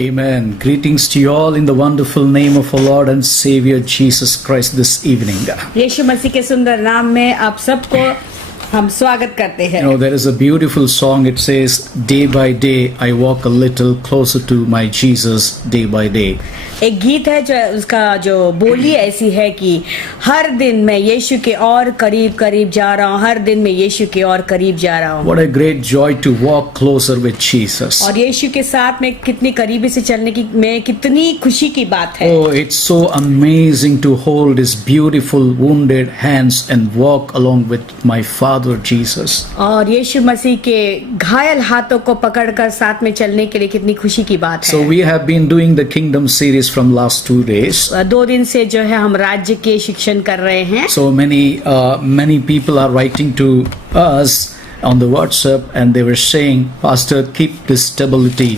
Amen. Greetings to you all in the wonderful name of our Lord and Savior Jesus Christ this evening. यीशु मसीह के सुंदर नाम में आप सबको हम स्वागत करते हैं। You know, there is a beautiful song. It says, "Day by day, I walk a little closer to my Jesus. Day by day." एक गीत है जो उसका जो बोली ऐसी है कि हर दिन मैं यीशु के और करीब करीब जा रहा हूँ, हर दिन मैं यीशु के और करीब जा रहा हूँ। What a great joy to walk closer with Jesus. और यीशु के साथ में कितनी करीबी से चलने की में कितनी खुशी की बात है। Oh, it's so amazing to hold His beautiful wounded hands and walk along with my Father Jesus. और यीशु मसीह के घायल हाथों को पकड़कर साथ में चलने के लिए कितनी खुशी की बात है। So we have been doing the Kingdom series from last 2 days. 2 दिन से जो है हम राज्य के शिक्षण कर रहे हैं। So many people are writing to us on the WhatsApp and they were saying, Pastor, keep this stability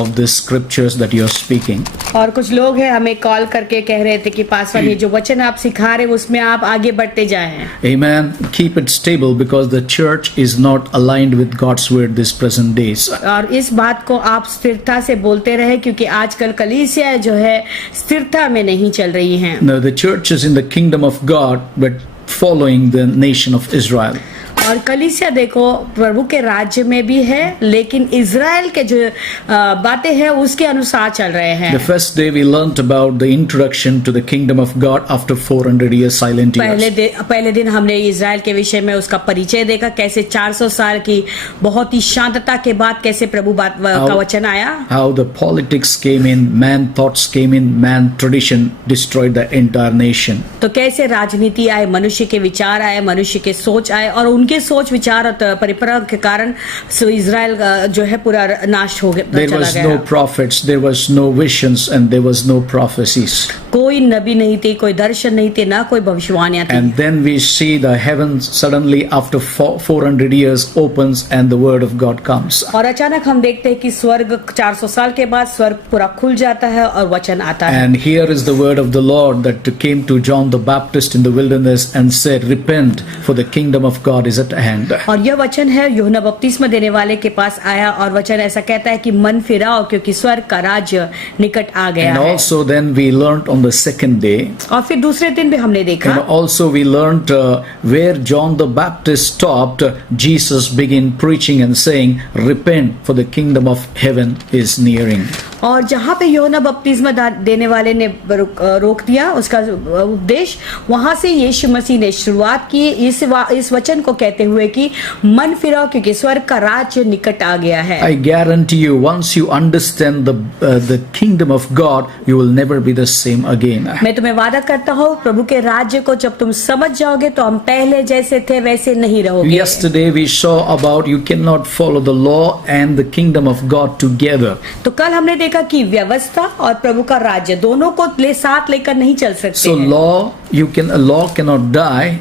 of the scriptures that you are speaking. और कुछ लोग हैं हमें कॉल करके कह रहे थे कि पासवान ये जो वचन आप सिखा रहे हैं उसमें आप आगे बढ़ते जाएं। Amen. Keep it stable because the church is not aligned with God's word this present days. और इस बात को आप स्थिरता से बोलते रहे क्योंकि आजकल कलीसिया जो है स्थिरता में नहीं चल रही हैं। No, the church is in the kingdom of God but following the nation of Israel. और कलीसिया देखो प्रभु के राज्य में भी है लेकिन इजराइल के जो बातें हैं उसके अनुसार चल रहे हैं। The first day we learnt about the introduction to the kingdom of God after 400 years silent years. पहले दिन हमने इजराइल के विषय में उसका परिचय देखा कैसे 400 साल की बहुत ही शांतता के बाद कैसे प्रभु बात का वचन आया। How the politics came in, man thoughts came in, man tradition destroyed the entire nation. तो कैसे राजनीति आए, मनुष्य के विचार आए, मनुष्य के सोच आए और उनके सोच विचार और परिपरा के कारण इजराइल जो है पूरा नाश हो गया। There was no prophets, there was no visions and there was no prophecies. कोई नबी नहीं थे, कोई दर्शन नहीं थे, ना कोई भविष्यवाणियां थी। And then we see the heavens suddenly after 400 years opens and the word of God comes. और अचानक हम देखते हैं कि स्वर्ग 400 साल के बाद स्वर्ग पूरा खुल जाता है और वचन आता है। And here is the word of the Lord that came to John the Baptist in the wilderness and said, "Repent, for the kingdom of God is at hand." और यह वचन है यूहन्ना बपतिस्मा देने वाले के पास आया और वचन ऐसा कहता है कि मन फिराओ क्योंकि स्वर्ग का राज्य निकट आ गया And है। also then we learnt on the second day. और फिर दूसरे दिन भी हमने देखा। And also we learnt where John the Baptist stopped, Jesus began preaching and saying, "Repent, for the kingdom of heaven is nearing." और जहाँ पे यूहन्ना बपतिस्मा देने वाले ने रोक दिया उसका उपदेश, वहां से यीशु मसीह ने शुरुआत की इस वचन को कहते हुए कि मन फिराओ क्योंकि स्वर्ग का राज्य निकट आ गया है। I guarantee you, once you understand the kingdom of God, you will never be the same again. मैं तुम्हें वादा करता हूँ प्रभु के राज्य को जब तुम समझ जाओगे तो हम पहले जैसे थे वैसे नहीं रहोगे। Yesterday we saw about you cannot follow the law and the kingdom of God together. तो कल हमने देखा कि व्यवस्था और प्रभु का राज्य दोनों को साथ लेकर नहीं चल सकते So हैं। law cannot die.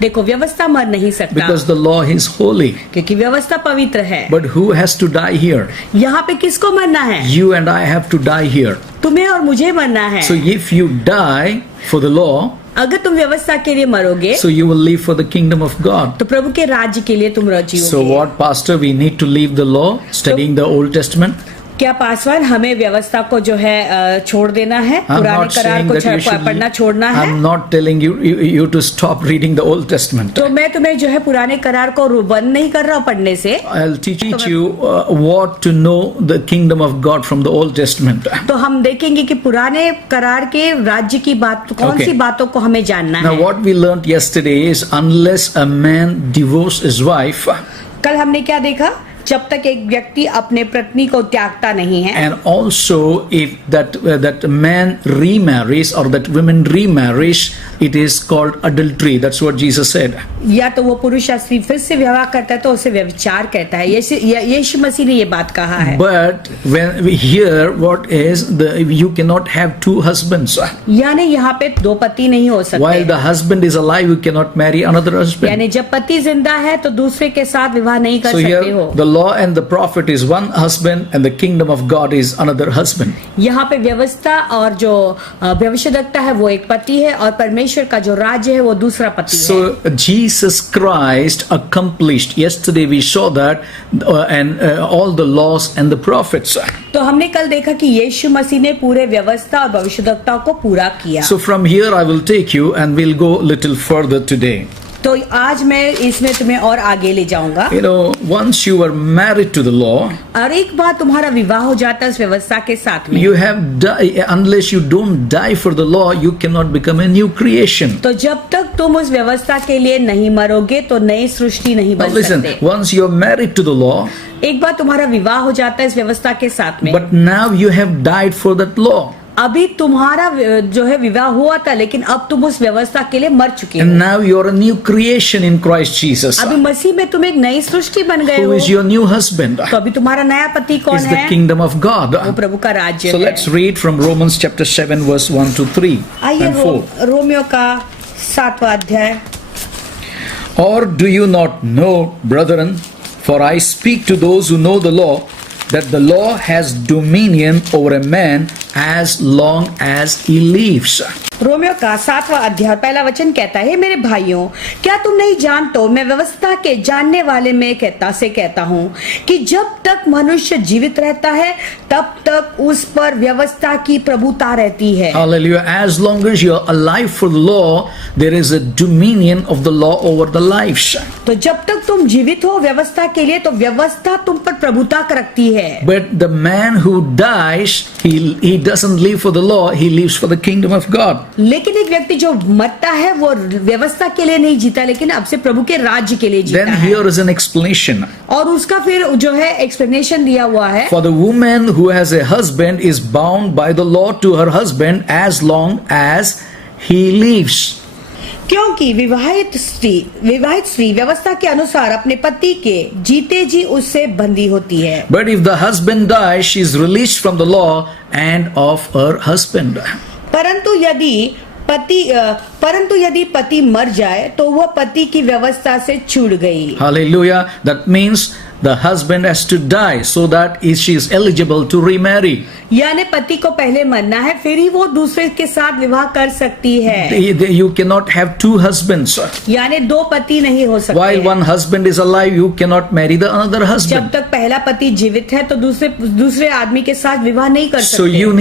देखो व्यवस्था मर नहीं सकता Because the law is holy. क्योंकि व्यवस्था पवित्र है। But who has to die here? यहाँ पे किसको मरना है? You and I have to die here. तुम्हें और मुझे मरना है। So if you die for the law, अगर तुम व्यवस्था के लिए मरोगे so you will live for the kingdom of God. तो प्रभु के राज्य के लिए तुम जीओगे। So what, Pastor, we need to leave the law, studying the Old Testament? क्या पासवान हमें व्यवस्था को जो है छोड़ देना है, पुराने करार को पढ़ना छोड़ना है? I'm not telling you to stop reading the Old Testament. तो मैं तुम्हें जो है पुराने करार को बंद नहीं कर रहा हूँ पढ़ने से। I'll teach you what to know the kingdom of God from the Old Testament. तो हम देखेंगे कि पुराने करार के राज्य की बात कौन सी बातों को हमें जानना है। Now what we learned yesterday is unless a man divorce his wife, कल हमने क्या देखा? जब तक एक व्यक्ति अपने पत्नी को त्यागता नहीं है। And also if that man remarries or that woman remarries, it is called adultery. That's what Jesus said. या तो वो पुरुष या स्त्री फिर से विवाह करता है तो उसे व्यभिचार कहता है। यीशु मसीह ने ये बात कहा है। But when we hear what is you cannot have 2 husbands. यानी यहाँ पे 2 पति नहीं हो सकते। While the husband is alive, you cannot marry another husband. यानी जब पति जिंदा है तो दूसरे के साथ विवाह नहीं कर सकते हो। The law and the prophet is one husband and the kingdom of God is another husband. यहाँ पे व्यवस्था और जो भविष्यद्वक्ता है वो एक पति है और परमेश्वर का जो राज्य है वो दूसरा पति है. So Jesus Christ accomplished. Yesterday we saw that and all the laws and the prophets. तो हमने कल देखा कि यीशु मसीह ने पूरे व्यवस्था और भविष्यद्वक्ताओं को पूरा किया. So from here I will take you and we'll go little further today. तो आज मैं इसमें तुम्हें और आगे ले जाऊंगा. You know, once you are married to the law, और एक बार तुम्हारा विवाह हो जाता है उस व्यवस्था के साथ में, you have unless you don't die for the law, you cannot become a new creation. तो जब तक तुम उस व्यवस्था के लिए नहीं मरोगे तो नई सृष्टि नहीं Now बन listen, सकते. once you are married to the law, एक बार तुम्हारा विवाह हो जाता है इस व्यवस्था के साथ में, but now you have died for that law. अभी तुम्हारा जो है विवाह हुआ था लेकिन अब तुम उस व्यवस्था के लिए मर चुके And हो. now you are a new creation in Christ Jesus. अभी मसीह में तुम एक नई सृष्टि बन गए Who हो. is your new husband? तो अभी तुम्हारा नया पति कौन Is the है? kingdom of God. वो प्रभु का राज्य So है. let's read from Romans chapter 7 verse 1 to 3 आइए and 4. रोमियो का 7वां अध्याय. Or do you not know, brethren, for I speak to those who know the law, that the law has dominion over a man as long as he lives. Romeo का 7वां अध्याय पहला वचन कहता है, मेरे भाइयों क्या तुम नहीं जानते हो, मैं व्यवस्था के जानने वाले में कहता हूँ कि जब तक मनुष्य जीवित रहता है तब तक उस पर व्यवस्था की प्रभुता रहती है. Hallelujah. As long as you are alive for the law, there is a dominion of the law over the lives. तो जब तक तुम जीवित हो व्यवस्था के लिए तो व्यवस्था तुम पर प्रभुता रखती है. But the man who dies, he doesn't live for the law, he lives for the kingdom of God. लेकिन एक व्यक्ति जो मरता है वो व्यवस्था के लिए नहीं जीता लेकिन अब से प्रभु के राज्य के लिए जीता Then है. here is an explanation. और उसका फिर जो है एक्सप्लेनेशन दिया हुआ है. For the woman who has a husband is bound by the law to her husband as long as he lives. क्योंकि विवाहित स्त्री व्यवस्था के अनुसार अपने पति के जीते जी उससे बंधी होती है. But if the husband dies, she is released from the law and of her husband. परंतु यदि पति मर जाए तो वह पति की व्यवस्था से छूट गई. Hallelujah. That means the husband has to die so that she is eligible to remarry. यानी पति को पहले मरना है फिर ही वो दूसरे के साथ विवाह कर सकती है. You cannot have two husbands. यानी दो पति नहीं हो सकते. While one husband is alive, you cannot marry the another जब husband. तक पहला पति जीवित है तो दूसरे आदमी के साथ विवाह नहीं कर सकते. So you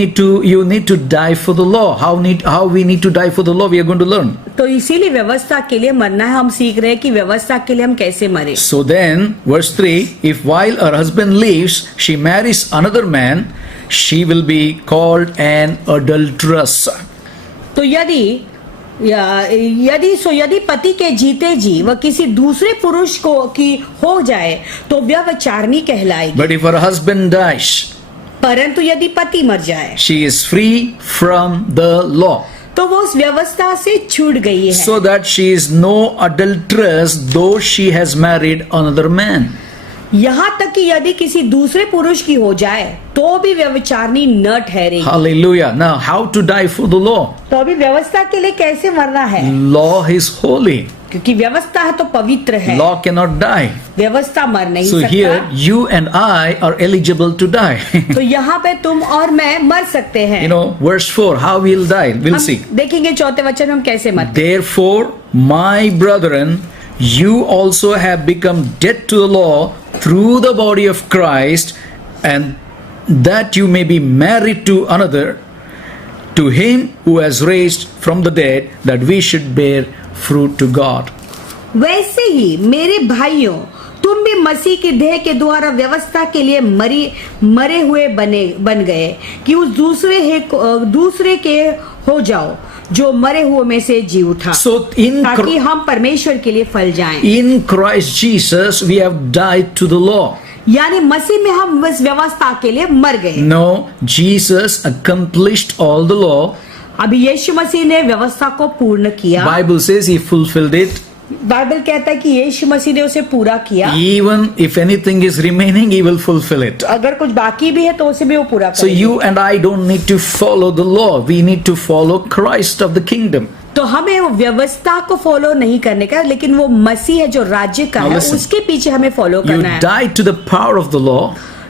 need to die for the law. How we need to die for the law, we are going to learn. तो इसीलिए व्यवस्था के लिए मरना है. हम सीख रहे हैं कि व्यवस्था के लिए हम कैसे मरे. So then, verse 3, if while her husband lives, she marries another man, she will be called an adulteress. तो यदि पति के जीते जी वह किसी दूसरे पुरुष को की हो जाए तो व्यभिचारिणी कहलाएगी. But if her husband dies, परंतु यदि पति मर जाए she is free from the law, तो वो उस व्यवस्था से छूट गई है. so that she is no adulteress though she has married another man. यहाँ तक कि यदि किसी दूसरे पुरुष की हो जाए तो भी व्यभिचारिणी न ठहरेगी. Hallelujah. Now, how to die for the law? तो अभी व्यवस्था के लिए कैसे मरना है? Law is holy. क्योंकि व्यवस्था है तो पवित्र है. Law cannot die. व्यवस्था मर नहीं So सकता. here, you and I are eligible to die. तो यहाँ पे तुम और मैं मर सकते हैं. You know, verse 4, how we'll die, we'll see. हम देखेंगे चौथे वचन में हम कैसे मरते. Therefore, my brethren, you also have become dead to the law through the body of Christ, and that you may be married to another, to him who has raised from the dead, that we should bear fruit to God. वैसे ही मेरे भाइयों तुम भी मसीह की देह के द्वारा व्यवस्था के लिए मरे हुए बन गए कि उस दूसरे के हो जाओ जो मरे हुए में से जी उठा. So ताकि हम परमेश्वर के लिए फल जाएं. in Christ Jesus we have died to the law. यानी मसीह में हम इस व्यवस्था के लिए मर गए. No, Jesus accomplished all the law. अभी यीशु मसीह ने व्यवस्था को पूर्ण किया. Bible says he fulfilled it. Bible कहता है कि यीशु मसीह ने उसे पूरा किया. Even if anything is remaining, he will fulfill it. अगर कुछ बाकी भी है तो उसे भी वो पूरा So करेगा. you and I don't need to follow the law. We need to follow Christ of the kingdom. तो हमें वो व्यवस्था को फॉलो नहीं करने का, लेकिन वो मसीह है जो राज्य का Now है, listen. उसके पीछे हमें फॉलो You करना है। died to the power of the law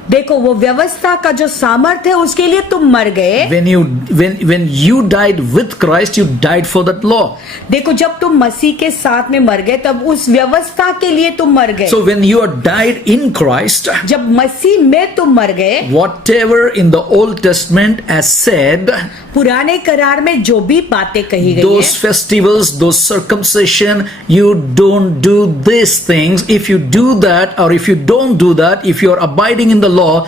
देखो, वो व्यवस्था का जो सामर्थ्य है उसके लिए तुम मर गए। when you died with Christ, you died for that law. देखो, जब तुम मसीह के साथ में मर गए तब उस व्यवस्था के लिए तुम मर गए। So when you are died in Christ, जब मसीह में तुम मर गए, whatever in the Old Testament as said, पुराने करार में जो भी बातें कही गई those हैं, festivals, those circumcision, you don't do these things. If you do that, or if you don't do that, if you are abiding in the law,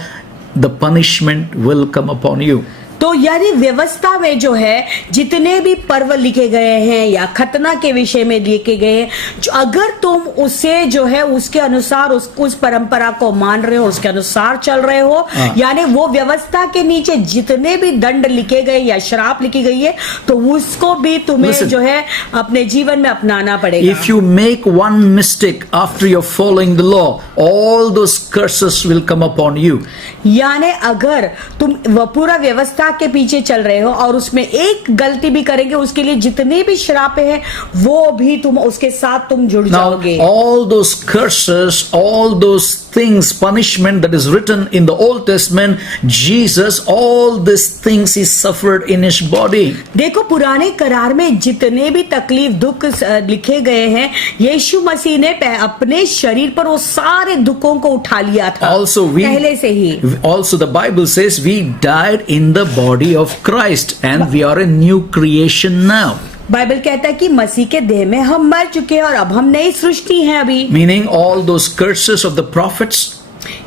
the punishment will come upon you. तो यानी व्यवस्था में जो है जितने भी पर्व लिखे गए हैं या खतना के विषय में लिखे गए हैं, जो अगर तुम उसे जो है उसके अनुसार उस परंपरा को मान रहे हो, उसके अनुसार चल रहे हो, यानी वो व्यवस्था के नीचे जितने भी दंड लिखे गए या श्राप लिखी गई है, तो उसको भी तुम्हें Listen. जो है अपने जीवन में अपनाना पड़ेगा। If you make one mistake after you're following the law, all those curses will come upon you. यानी अगर तुम वह पूरा व्यवस्था के पीछे चल रहे हो और उसमें एक गलती भी करेंगे, उसके लिए जितने भी श्राप हैं वो भी तुम उसके साथ तुम जुड़ Now, जाओगे। all those curses, all those things, punishment that is written in the Old Testament, Jesus, all these things he suffered in his body. देखो, पुराने करार में जितने भी तकलीफ दुख लिखे गए हैं, यीशु मसीह ने अपने शरीर पर वो सारे दुखों को उठा लिया था पहले से ही। Also the Bible says we died in the body of Christ and we are a new creation now. Bible कहता है कि मसीह के देह में हम मर चुके हैं और अब हम नई सृष्टि हैं अभी। Meaning all those curses of the prophets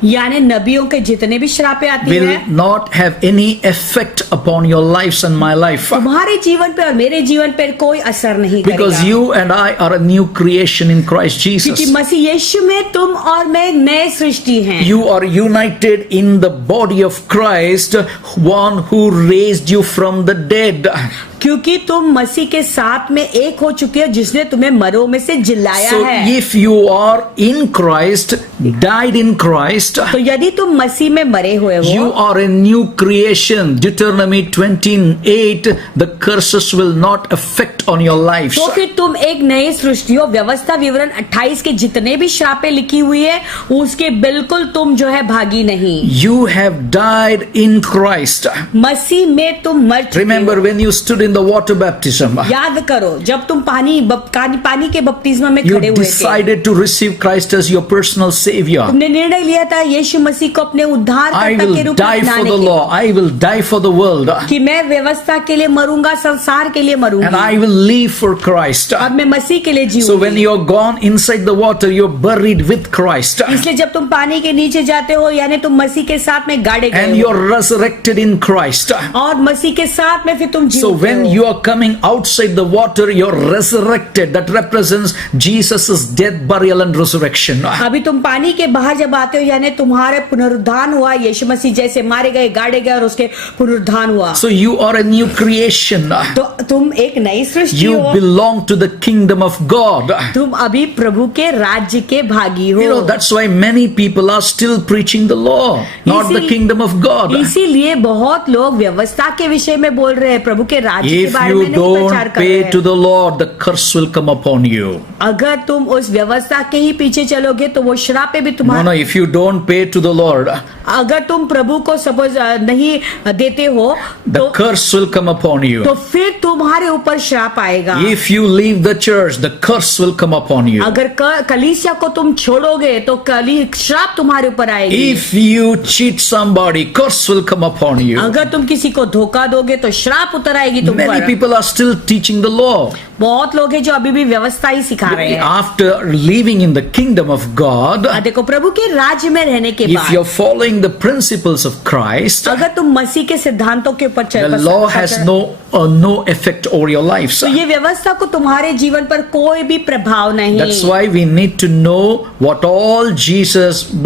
यानी नबियों के जितने भी श्रापें आती will हैं, not have any effect upon your lives and my life. तुम्हारे जीवन पे और मेरे जीवन पर कोई असर नहीं Because करेगा, you and I are a new creation in Christ क्योंकि Jesus. मसीह यीशु में तुम और मैं नए सृष्टि हैं। You are united in the body of Christ, one who raised you from the dead. क्योंकि तुम मसीह के साथ में एक हो चुके हो, जिसने तुम्हें मरों में से जिलाया So है। if you are in Christ, died in Christ, तो यदि तुम मसीह में मरे हुए हो, you are a new creation. Deuteronomy 28, the curses will not affect on your lives. तो फिर तुम एक नई सृष्टि हो। व्यवस्था विवरण 28 के जितने भी श्रापें लिखी हुई है उसके बिल्कुल तुम जो है भागी नहीं। You have died in Christ. मसीह में तुम मर चुके Remember हो। when you stood in the water baptism, याद करो, जब तुम पानी के बपतिस्मा में you खड़े हुए थे, decided to receive Christ as your personal savior. तुमने निर्णय लिया था यीशु मसीह को अपने I उद्धारकर्ता के will रूप में die for अपनाने the के, law. I will die for the world. कि मैं व्यवस्था के लिए मरूंगा, संसार के लिए And मरूंगी, I will live for Christ. अब मैं मसीह के लिए So when जीऊंगी। you're gone inside the water, you're buried with Christ. इसलिए जब तुम पानी के नीचे जाते हो, यानी तुम मसीह के साथ में गाड़े गए And हो, you're resurrected in Christ. और मसीह के साथ में फिर तुम So जीते when हो। you are coming outside the water, you're resurrected. That represents Jesus' death, burial and resurrection. अभी तुम पानी के बाहर जब आते हो, यानी तुम्हारे पुनरुद्धान हुआ, यीशु मसीह जैसे मारे गए, गाड़े गए और उसके पुनरुद्धान हुआ। So you are a new creation. तो तुम एक नई सृष्टि You हो, belong to the kingdom of God. तुम अभी प्रभु के राज्य के भागी हो। You know, that's why many people are still preaching the law, not the इसी- kingdom of God. इसीलिए बहुत लोग व्यवस्था के विषय में बोल रहे हैं, प्रभु के राज्य के If बारे you में नहीं प्रचार don't कर रहे pay to हैं। the Lord, the curse will come upon you. अगर तुम उस व्यवस्था के ही पीछे चलोगे तो वो श्रापे भी No, तुम्हारा, no, if you don't pay to the Lord, अगर तुम प्रभु को सपोज नहीं देते हो the तो curse will come upon you. फिर तुम्हारे ऊपर श्राप आएगा। If you leave the church, the curse will come upon you. अगर कलीसिया को तुम छोड़ोगे तो श्राप तुम्हारे ऊपर आएगी। If you cheat somebody, curse will come upon you. अगर तुम किसी को धोखा दोगे तो श्राप उतर आएगी तुम Many पर। people are still teaching the law. बहुत लोग हैं जो अभी भी व्यवस्था ही सिखा रहे हैं। After living in the kingdom of God, देखो, प्रभु के राज्य में रहने के if बाद you're following the principles of Christ, अगर तुम मसीह के सिद्धांतों के ऊपर the law has no effect over your lives. तो ये व्यवस्था को तुम्हारे जीवन पर कोई भी प्रभाव नहीं। That's why we need to know what all Jesus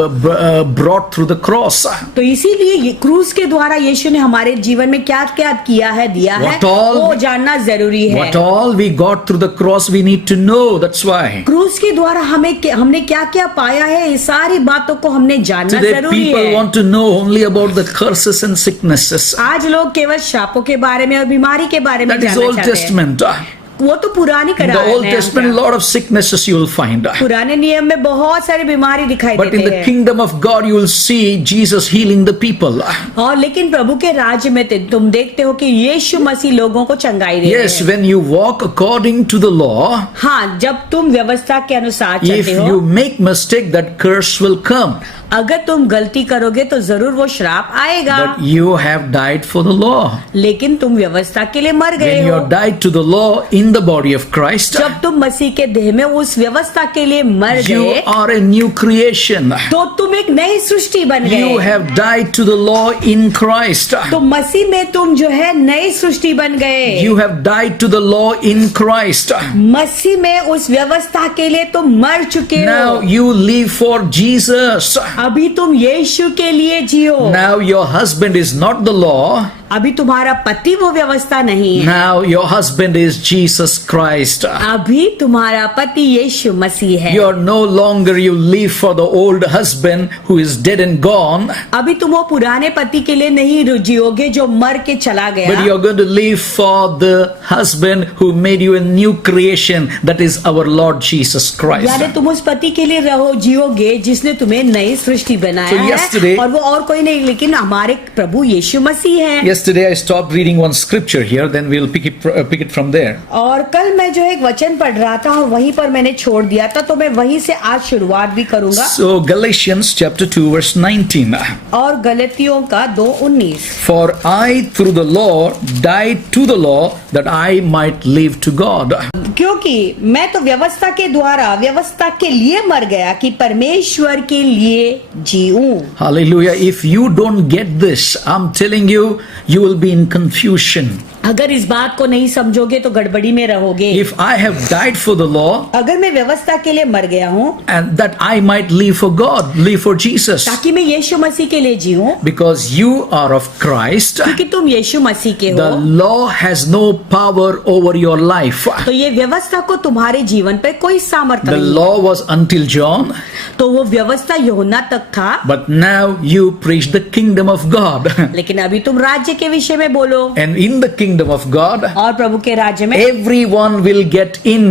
brought through the cross. तो इसीलिए ये क्रूस के द्वारा यीशु ने हमारे जीवन में क्या क्या किया है, दिया है, What all- वो जानना जरूरी है। What all we got through the cross, we need to know. That's why. क्रूस के द्वारा हमने क्या क्या पाया है, ये सारी बातों को हमने जानना Today जरूरी people है। want to know only about the curses and sicknesses. आज लोग केवल श्रापों के बारे में और बीमारी के बारे में That is जानना Old चाहते हैं। Testament. वो तो पुरानी In the करार Old है Testament, a उनका। lot of sicknesses you will find. पुराने नियम में बहुत सारी बीमारी दिखाई But in देते the हैं, kingdom of God, you will see Jesus healing the people. और लेकिन प्रभु के राज्य में तुम देखते हो कि यीशु मसीह लोगों को चंगाई दे Yes, रहे हैं। when you walk according to the law, हाँ, जब तुम व्यवस्था के अनुसार if चलते हो, you make mistake, that curse will come. अगर तुम गलती करोगे तो जरूर वो श्राप आएगा। But you have died for the law. लेकिन तुम व्यवस्था के लिए मर गए When you हो। have died to the law in the body of Christ, जब तुम मसीह के देह में उस व्यवस्था के लिए मर you गए are a new creation. तो तुम एक नई सृष्टि बन You गए। have died to the law in Christ. तो मसीह में तुम जो है नई सृष्टि बन गए। You have died to the law in Christ. मसीह में उस व्यवस्था के लिए तुम मर चुके Now हो। you live for Jesus. अभी तुम यीशु के लिए जियो। Now your husband is not the law. अभी तुम्हारा पति वो व्यवस्था नहीं है। Now your husband is Jesus Christ. अभी तुम्हारा पति यीशु मसीह है। You are no longer you live for the old husband who is dead and gone, अभी तुम वो पुराने पति के लिए नहीं जियोगे जो मर के चला but you गया, are going to live for the husband who made you a new creation, that is our Lord Jesus Christ. यानी तुम उस पति के लिए रहो जियोगे जिसने तुम्हें नई सृष्टि बनाया So yesterday- है, और वो और कोई नहीं लेकिन हमारे प्रभु यीशु मसीह है। Yesterday I stopped reading one scripture here, then we'll pick it from there. और कल मैं जो एक वचन पढ़ रहा था और वहीं पर मैंने छोड़ दिया था, तो मैं वहीं से आज शुरुआत भी करूंगा। So Galatians chapter 2 verse 19. और गलतियों का 2:19, For I through the law died to the law that I might live to God. क्योंकि मैं तो व्यवस्था के द्वारा व्यवस्था के लिए मर गया कि परमेश्वर के लिए जीऊं। Hallelujah. If you don't get this, I'm telling you, you will be in confusion. अगर इस बात को नहीं समझोगे तो गड़बड़ी में रहोगे। If I have died for the law अगर मैं व्यवस्था के लिए मर गया हूँ and that I might live for God, live for Jesus, ताकि मैं यीशु मसीह के लिए जीऊं, because you are of Christ, क्योंकि तुम यीशु मसीह के the हो, law has no power over your life. तो ये व्यवस्था को तुम्हारे जीवन पे कोई सामर्थ्य The नहीं। law was until John, तो वो व्यवस्था यूहन्ना तक था, but now you preach the kingdom of God. लेकिन अभी तुम राज्य के विषय में बोलो, And in the kingdom of God, और प्रभु के राज्य में everyone will get in.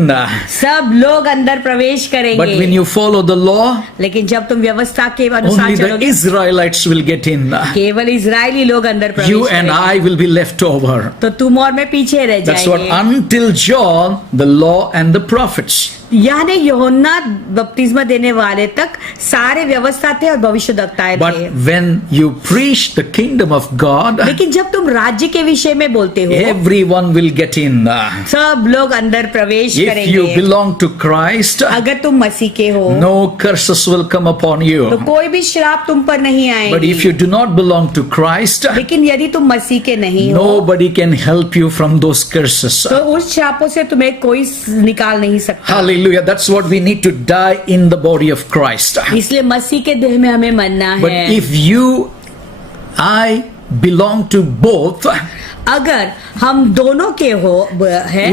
सब लोग अंदर प्रवेश But when करेंगे। you follow the law, लेकिन जब तुम व्यवस्था के अनुसार only the चलोगे, Israelites will get in. केवल इजरायली लोग अंदर You प्रवेश and करेंगे। I will be left over. तो तुम और मैं पीछे रह That's what जाएंगे। until John, the law and the prophets. यानी यूहन्ना बपतिस्मा देने वाले तक सारे व्यवस्था थे और भविष्यद्वक्ताएं But थे। when you preach the kingdom of God, लेकिन जब तुम राज्य के विषय में बोलते हो, everyone will get in. सब लोग अंदर प्रवेश If you करेंगे। belong to Christ, अगर तुम मसीह के हो no curses will come upon तो you. कोई भी श्राप तुम पर नहीं But आएगी। if you do not belong to Christ, लेकिन यदि तुम मसीह के नहीं हो nobody can help you from those curses. तो उस श्रापों से तुम्हें कोई निकाल नहीं सकता। Hallelujah. That's what we need to die in the body of Christ. इसलिए मसीह के देह में हमें मरना But है। if I belong to both, अगर हम दोनों के हो है,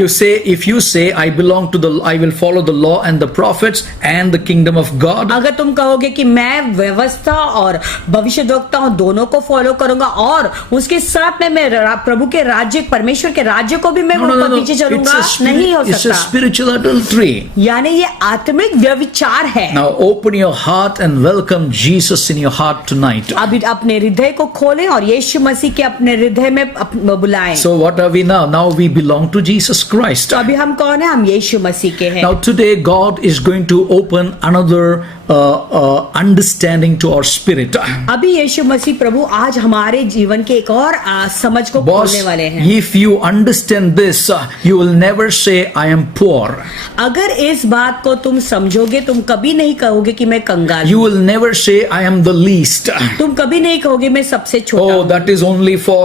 if you say I belong to I will follow the law and the prophets and the kingdom of God, अगर तुम कहोगे कि मैं व्यवस्था और भविष्यद्वक्ताओं दोनों को फॉलो करूंगा और उसके साथ में मैं प्रभु के राज्य परमेश्वर के राज्य को भी मैं पीछे चलूंगा, नहीं हो it's a सकता। spiritual adultery. यानी ये आत्मिक व्यभिचार है। Now open your heart and welcome Jesus in your heart tonight. अभी अपने हृदय को खोलें और यीशु मसीह के अपने हृदय में बुलाएं। So what are we now? Now we belong to Jesus Christ. तो अभी हम कौन है? हम यीशु मसीह के हैं। Now today God is going to open another understanding to our spirit. अभी यीशु मसीह प्रभु आज हमारे जीवन के एक और समझ को Boss, खोलने वाले हैं। if you understand this, you will never say I am poor. अगर इस बात को तुम समझोगे, तुम कभी नहीं कहोगे कि मैं कंगाल You हूं। will never say I am the least. तुम कभी नहीं कहोगे मैं सबसे छोटा Oh, हूं। that is only for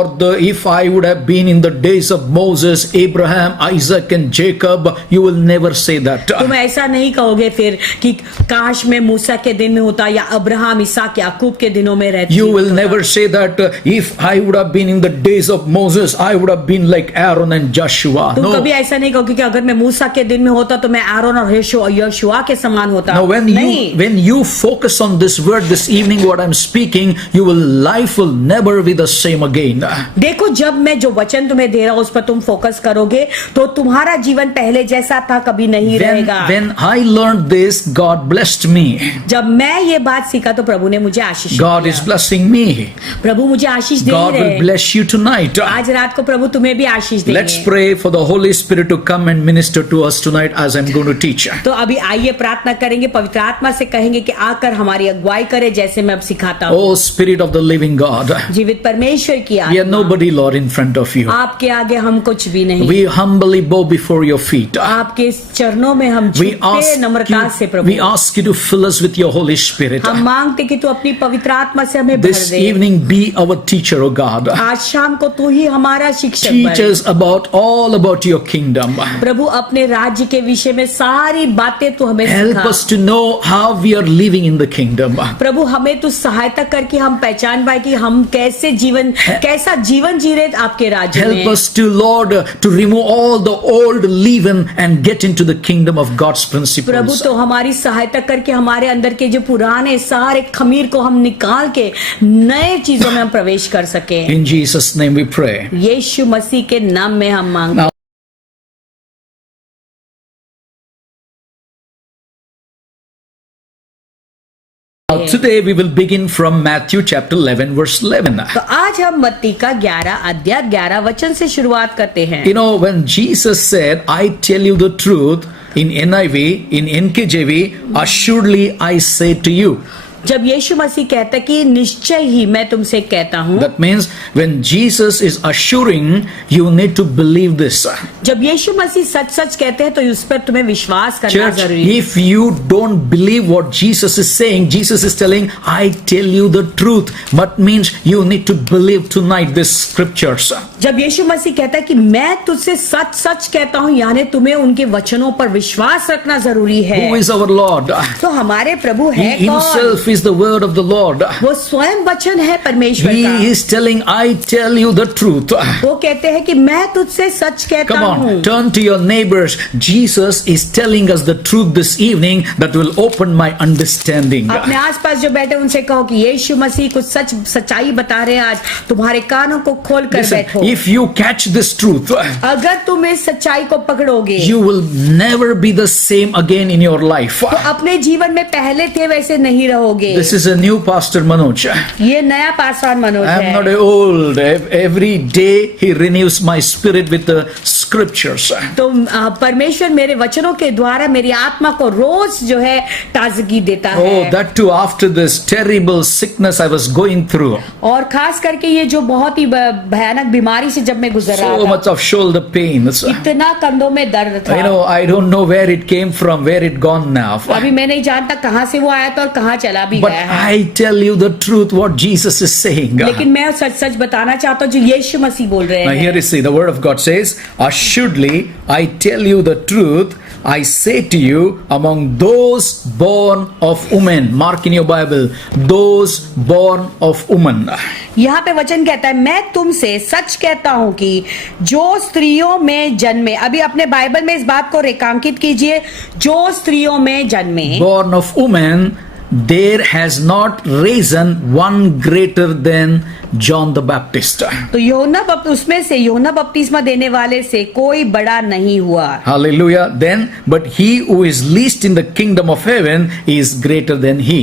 if I would have been in the days of Moses, Abraham, Isaac and Jacob, you will never say that. तुम ऐसा नहीं कहोगे फिर कि काश मैं मूसा के दिन में होता या अब्राहम इसहाक याकूब के दिनों में रहती You will never say that if I would have been in the days of Moses, I would have been like Aaron and Joshua. तुम No. कभी ऐसा नहीं कहोगे कि अगर मैं मूसा के दिन में होता तो मैं आरोन और यहोशुआ के समान होता। Now, नहीं। when you focus on this word this evening, what I'm speaking, life will never be the same again. देखो, जब मैं जो वचन तुम्हें दे रहा हूं उस पर तुम फोकस करोगे तो तुम्हारा जीवन पहले जैसा था कभी नहीं रहेगा। When I learned this, God blessed me. जब मैं ये बात सीखा तो प्रभु ने मुझे आशीष God is blessing me. प्रभु मुझे आशीष दे God रहे will हैं। bless you tonight. आज रात को प्रभु तुम्हें भी आशीष देंगे। Let's pray for the Holy Spirit to come and minister to us tonight as I'm going to teach. तो अभी आइए प्रार्थना करेंगे, पवित्र आत्मा से कहेंगे कि आकर हमारी अगुवाई करे जैसे मैं अब सिखाता हूँ। Oh Spirit of the living God, जीवित परमेश्वर की we are आत्मा, nobody, Lord, in front of you. आपके आगे हम कुछ भी नहीं। We humbly bow before your feet. आपके चरणों में हम We झुकते नम्रता से प्रभु। ask you to fill us with your Holy Spirit. हम मांगते कि तू अपनी पवित्र आत्मा से हमें भर This they. evening be our teacher, oh God. आज शाम को तू ही हमारा शिक्षक Teach बन। us all about your kingdom. प्रभु अपने राज्य के विषय में सारी बातें तू हमें Help सिखा। us to know how we are living in the kingdom. प्रभु हमें तू सहायता करके हम पहचान पाए कि हम कैसा जीवन जी रहे आपके राज्य में। Help us to, Lord, to remove all the old leaven and get into the kingdom of God's Prabhu principles. तो हमारी सहायता करके हमारे अंदर के जो पुराने सारे खमीर को हम निकाल के नए चीजों में हम प्रवेश कर सके। In Jesus' name we pray. यीशु मसीह के नाम में हम मांगते हैं। Now, today we will begin from Matthew chapter 11 verse 11. तो आज हम मत्ती का 11 अध्याय 11 वचन से शुरुआत करते हैं। You know, when Jesus said, I tell you the truth, in NIV, in NKJV, assuredly I say to you. जब यीशु मसीह कहता कि निश्चय ही मैं तुमसे कहता हूँ, That means when Jesus is assuring, you need to believe this. जब यीशु मसीह सच सच कहते हैं तो उस पर तुम्हें विश्वास करना Church, जरूरी है। if you don't believe what Jesus is saying, Jesus is telling, I tell you the truth. But means you need to believe tonight this scriptures. जब यीशु मसीह कहता है कि मैं तुझसे सच सच कहता हूँ, यानी तुम्हें उनके वचनों पर विश्वास रखना जरूरी है। Who is our Lord? तो हमारे प्रभु He है कौन? himself is the word of the Lord. वो स्वयं वचन है परमेश्वर He का। is telling, I tell you the truth. वो कहते हैं कि मैं तुझसे सच कहता Come हूँ। on, turn to your neighbors. Jesus is telling us the truth this evening that will open my understanding. अपने आसपास जो बैठे उनसे कहो कि यीशु मसीह कुछ सच्चाई बता रहे हैं, आज तुम्हारे कानों को खोल कर Listen, बैठो। if you catch this truth, अगर तुम इस सच्चाई को पकड़ोगे you will never be the same again in your life. तो अपने जीवन में पहले थे वैसे नहीं रहोगे। This is a new Pastor Manoj. ये नया Paswan Manoj I am not है। old. Every day he renews my spirit with the scriptures. तो परमेश्वर मेरे वचनों के द्वारा मेरी आत्मा को रोज जो है ताजगी देता Oh, है। that too after this terrible sickness I was going through. और खास करके ये जो बहुत ही भयानक बीमारी से जब मैं गुजर रहा So था, much of shoulder pain. इतना कंधों में दर्द था। You know, I don't know where it came from, where it gone now. अभी मैं नहीं जानता कहाँ से वो आया था और कहाँ चला भी But गया है। I tell you the truth, what Jesus is saying. लेकिन मैं सच सच बताना चाहता हूँ जो यीशु मसीह बोल रहे Now हैं। here you see, the word of God says, assuredly I tell you the truth, I say to you, among those born of woman, mark in your Bible, those born of woman. यहाँ पे वचन कहता है, मैं तुमसे सच कहता हूँ कि जो स्त्रियों में जन्मे, अभी अपने बाइबल में इस बात को रेखांकित कीजिए, जो स्त्रियों में जन्मे, Born of woman, there has not risen one greater than John the Baptist. तो उसमें से यूहन्ना बपतिस्मा देने वाले से कोई बड़ा नहीं हुआ। Hallelujah. Then, but he who is least in the kingdom of heaven is greater than he.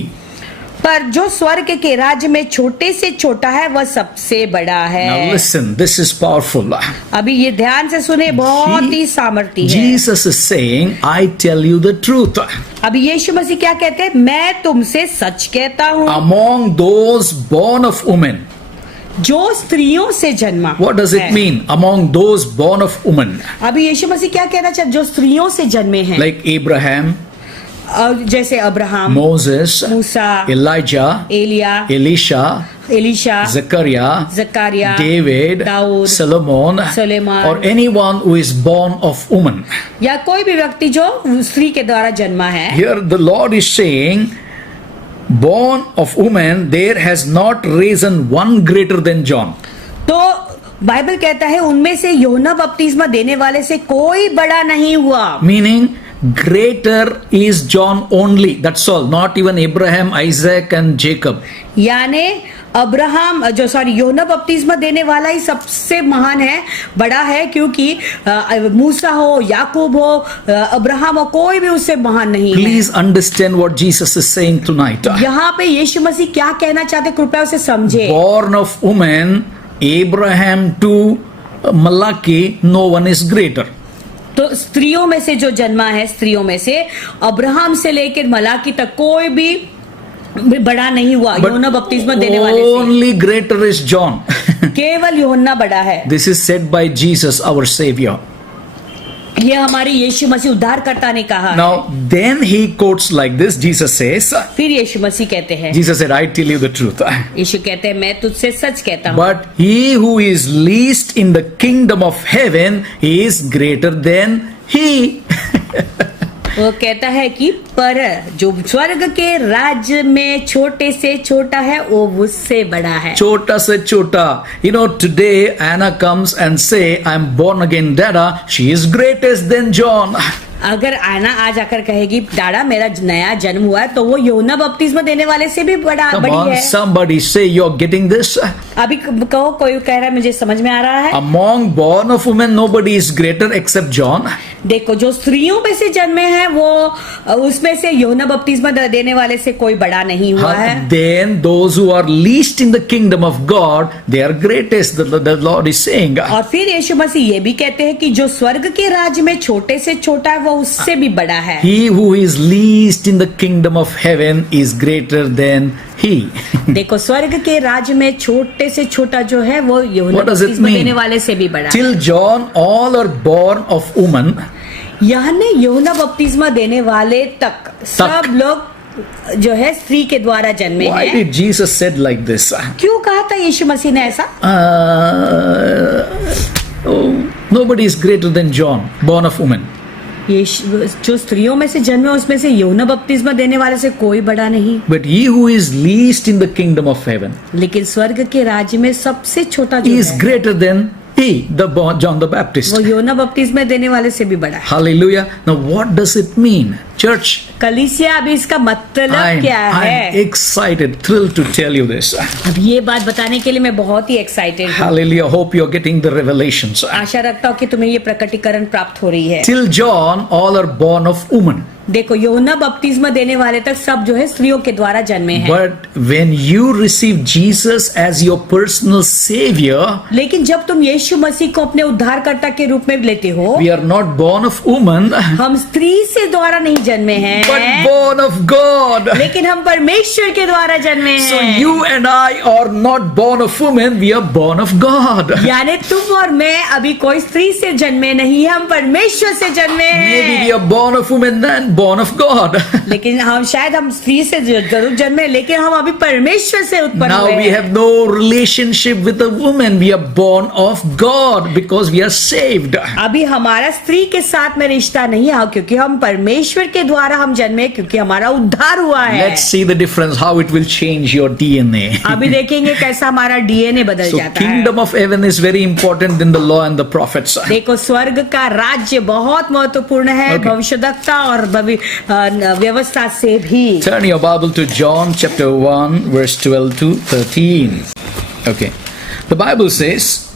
पर जो स्वर्ग के राज्य में छोटे से छोटा है वह सबसे बड़ा है। Now listen, this is powerful. अभी ये ध्यान से सुने, बहुत ही सामर्थ्य है। Jesus is saying, I tell you the truth. अभी यीशु मसीह क्या कहते हैं, मैं तुमसे सच कहता हूँ। Among those born of woman. जो स्त्रियों से जन्मा। What does it mean? Among those born of woman. अभी यीशु मसीह क्या कहना चाहते, जो स्त्रियों से जन्मे हैं, Like Abraham, जैसे अब्राहम, Moses, मूसा, Elijah, एलिया, Elisha, Zechariah, David, दाऊद, Solomon, or anyone who is born of woman. या कोई भी व्यक्ति जो स्त्री के द्वारा जन्मा है। Here the Lord is saying, born of woman, there has not risen one greater than John. तो बाइबल कहता है उनमें से यूहन्ना बपतिस्मा देने वाले से कोई बड़ा नहीं हुआ। Meaning, greater is John only. That's all. Not even Abraham, Isaac, and Jacob. यानी अब्राहम यूहन्ना बपतिस्मा देने वाला ही सबसे महान है, बड़ा है, क्योंकि मूसा हो, याकूब हो, अब्राहम हो, कोई भी उससे महान नहीं है। Please understand what Jesus is saying tonight. यहाँ पे यीशु मसीह क्या कहना चाहते, कृपया उसे समझे। Born of woman, Abraham to Malachi, no one is greater. तो स्त्रियों में से जो जन्मा है, स्त्रियों में से अब्राहम से लेकर मलाकी तक कोई भी बड़ा नहीं हुआ यूहन्ना बपतिस्मा देने वाले से। Only greater is John. केवल यूहन्ना बड़ा है। This is said by Jesus, our Savior. ये हमारे यीशु मसीह उद्धारकर्ता ने कहा। Now, then he quotes like this. Jesus says, फिर यीशु मसीह कहते हैं, Jesus said, I tell you the truth. यीशु कहते हैं, मैं तुझसे सच कहता हूँ। But he who is least in the kingdom of heaven is greater than he. वो कहता है कि पर जो स्वर्ग के राज्य में छोटे से छोटा है वो उससे बड़ा है। Chota se chota. You know, today Anna comes and say, I'm born again, Dada. She is greatest than John. अगर आना आज आकर कहेगी डाड़ा मेरा नया जन्म हुआ है, तो वो यूहन्ना बपतिस्मा देने वाले से भी Come बड़ी on, है। somebody say you're getting this. अभी कहो, कोई कह रहा है मुझे समझ में आ रहा है। Among born of women, nobody is greater except John. देखो, जो स्त्रियों में से जन्मे हैं वो उसमें से यूहन्ना बपतिस्मा देने वाले से कोई बड़ा नहीं हुआ है। Then those who are least in the kingdom of God, they are greatest. The Lord is saying. और फिर यीशु मसीह ये भी कहते हैं कि जो स्वर्ग के राज्य में छोटे से छोटा है वो उससे भी बड़ा है। He who is least in the kingdom of heaven is greater than he. देखो, स्वर्ग के राज्य में छोटे से छोटा जो है वो यूहन्ना What does it बपतिस्मा mean? देने वाले से भी बड़ा है। Till John, all are born of woman. यानी यूहन्ना बपतिस्मा देने वाले तक सब लोग जो है स्त्री के द्वारा जन्मे Why हैं। did Jesus said like this? क्यों कहा था यीशु मसीह ने ऐसा? Nobody is greater than John, born of woman. जो स्त्रियों में से जन्मे उसमें से यूहन्ना बपतिस्मा देने वाले से कोई बड़ा नहीं। But he who is least in the kingdom of heaven लेकिन स्वर्ग के राज्य में सबसे छोटा जो is है greater than he, John the Baptist. वो यूहन्ना बपतिस्मा देने वाले से भी बड़ा है। Hallelujah. Now what does it mean? Church, कलीसिया, अभी इसका मतलब क्या I'm है? excited, thrilled to tell you this. अब ये बात बताने के लिए मैं बहुत ही एक्साइटेड हूँ। Hallelujah. Hope you're getting the revelations. आशा रखता हूँ कि तुम्हें ये प्रकटीकरण प्राप्त हो रही है। Till John, all are born of woman. देखो, यूहन्ना बपतिस्मा देने वाले तक सब जो है स्त्रियों के द्वारा जन्मे हैं। But when you receive Jesus as your personal savior, लेकिन जब तुम यीशु मसीह को अपने उद्धारकर्ता के रूप में लेते हो, we are not born of woman, हम स्त्री से द्वारा नहीं जन्मे हैं, but born of God. लेकिन हम परमेश्वर के द्वारा जन्मे So हैं। you and I are not born of woman, we are born of God. यानी तुम और मैं अभी कोई स्त्री से जन्मे नहीं, हम परमेश्वर से जन्मे Maybe we हैं। are born of woman and born of God. लेकिन हम शायद हम स्त्री से जरूर जन्मे, लेकिन हम अभी परमेश्वर से उत्पन्न Now हुए we हैं। have no relationship with a woman. We are born of God because we are saved. अभी हमारा स्त्री के साथ में रिश्ता नहीं है, क्योंकि हम परमेश्वर के द्वारा हम जन्मे, क्योंकि हमारा उद्धार हुआ है। Let's see the difference, how it will change your DNA. अभी देखेंगे कैसा हमारा डीएनए बदल So जाता है। kingdom of heaven is very important in the law and the prophets. देखो, स्वर्ग का राज्य बहुत महत्वपूर्ण है, Okay. भविष्यद्वक्ता और व्यवस्था से भी। Turn your Bible to John chapter 1 verse 12 to 13. Okay. The Bible says,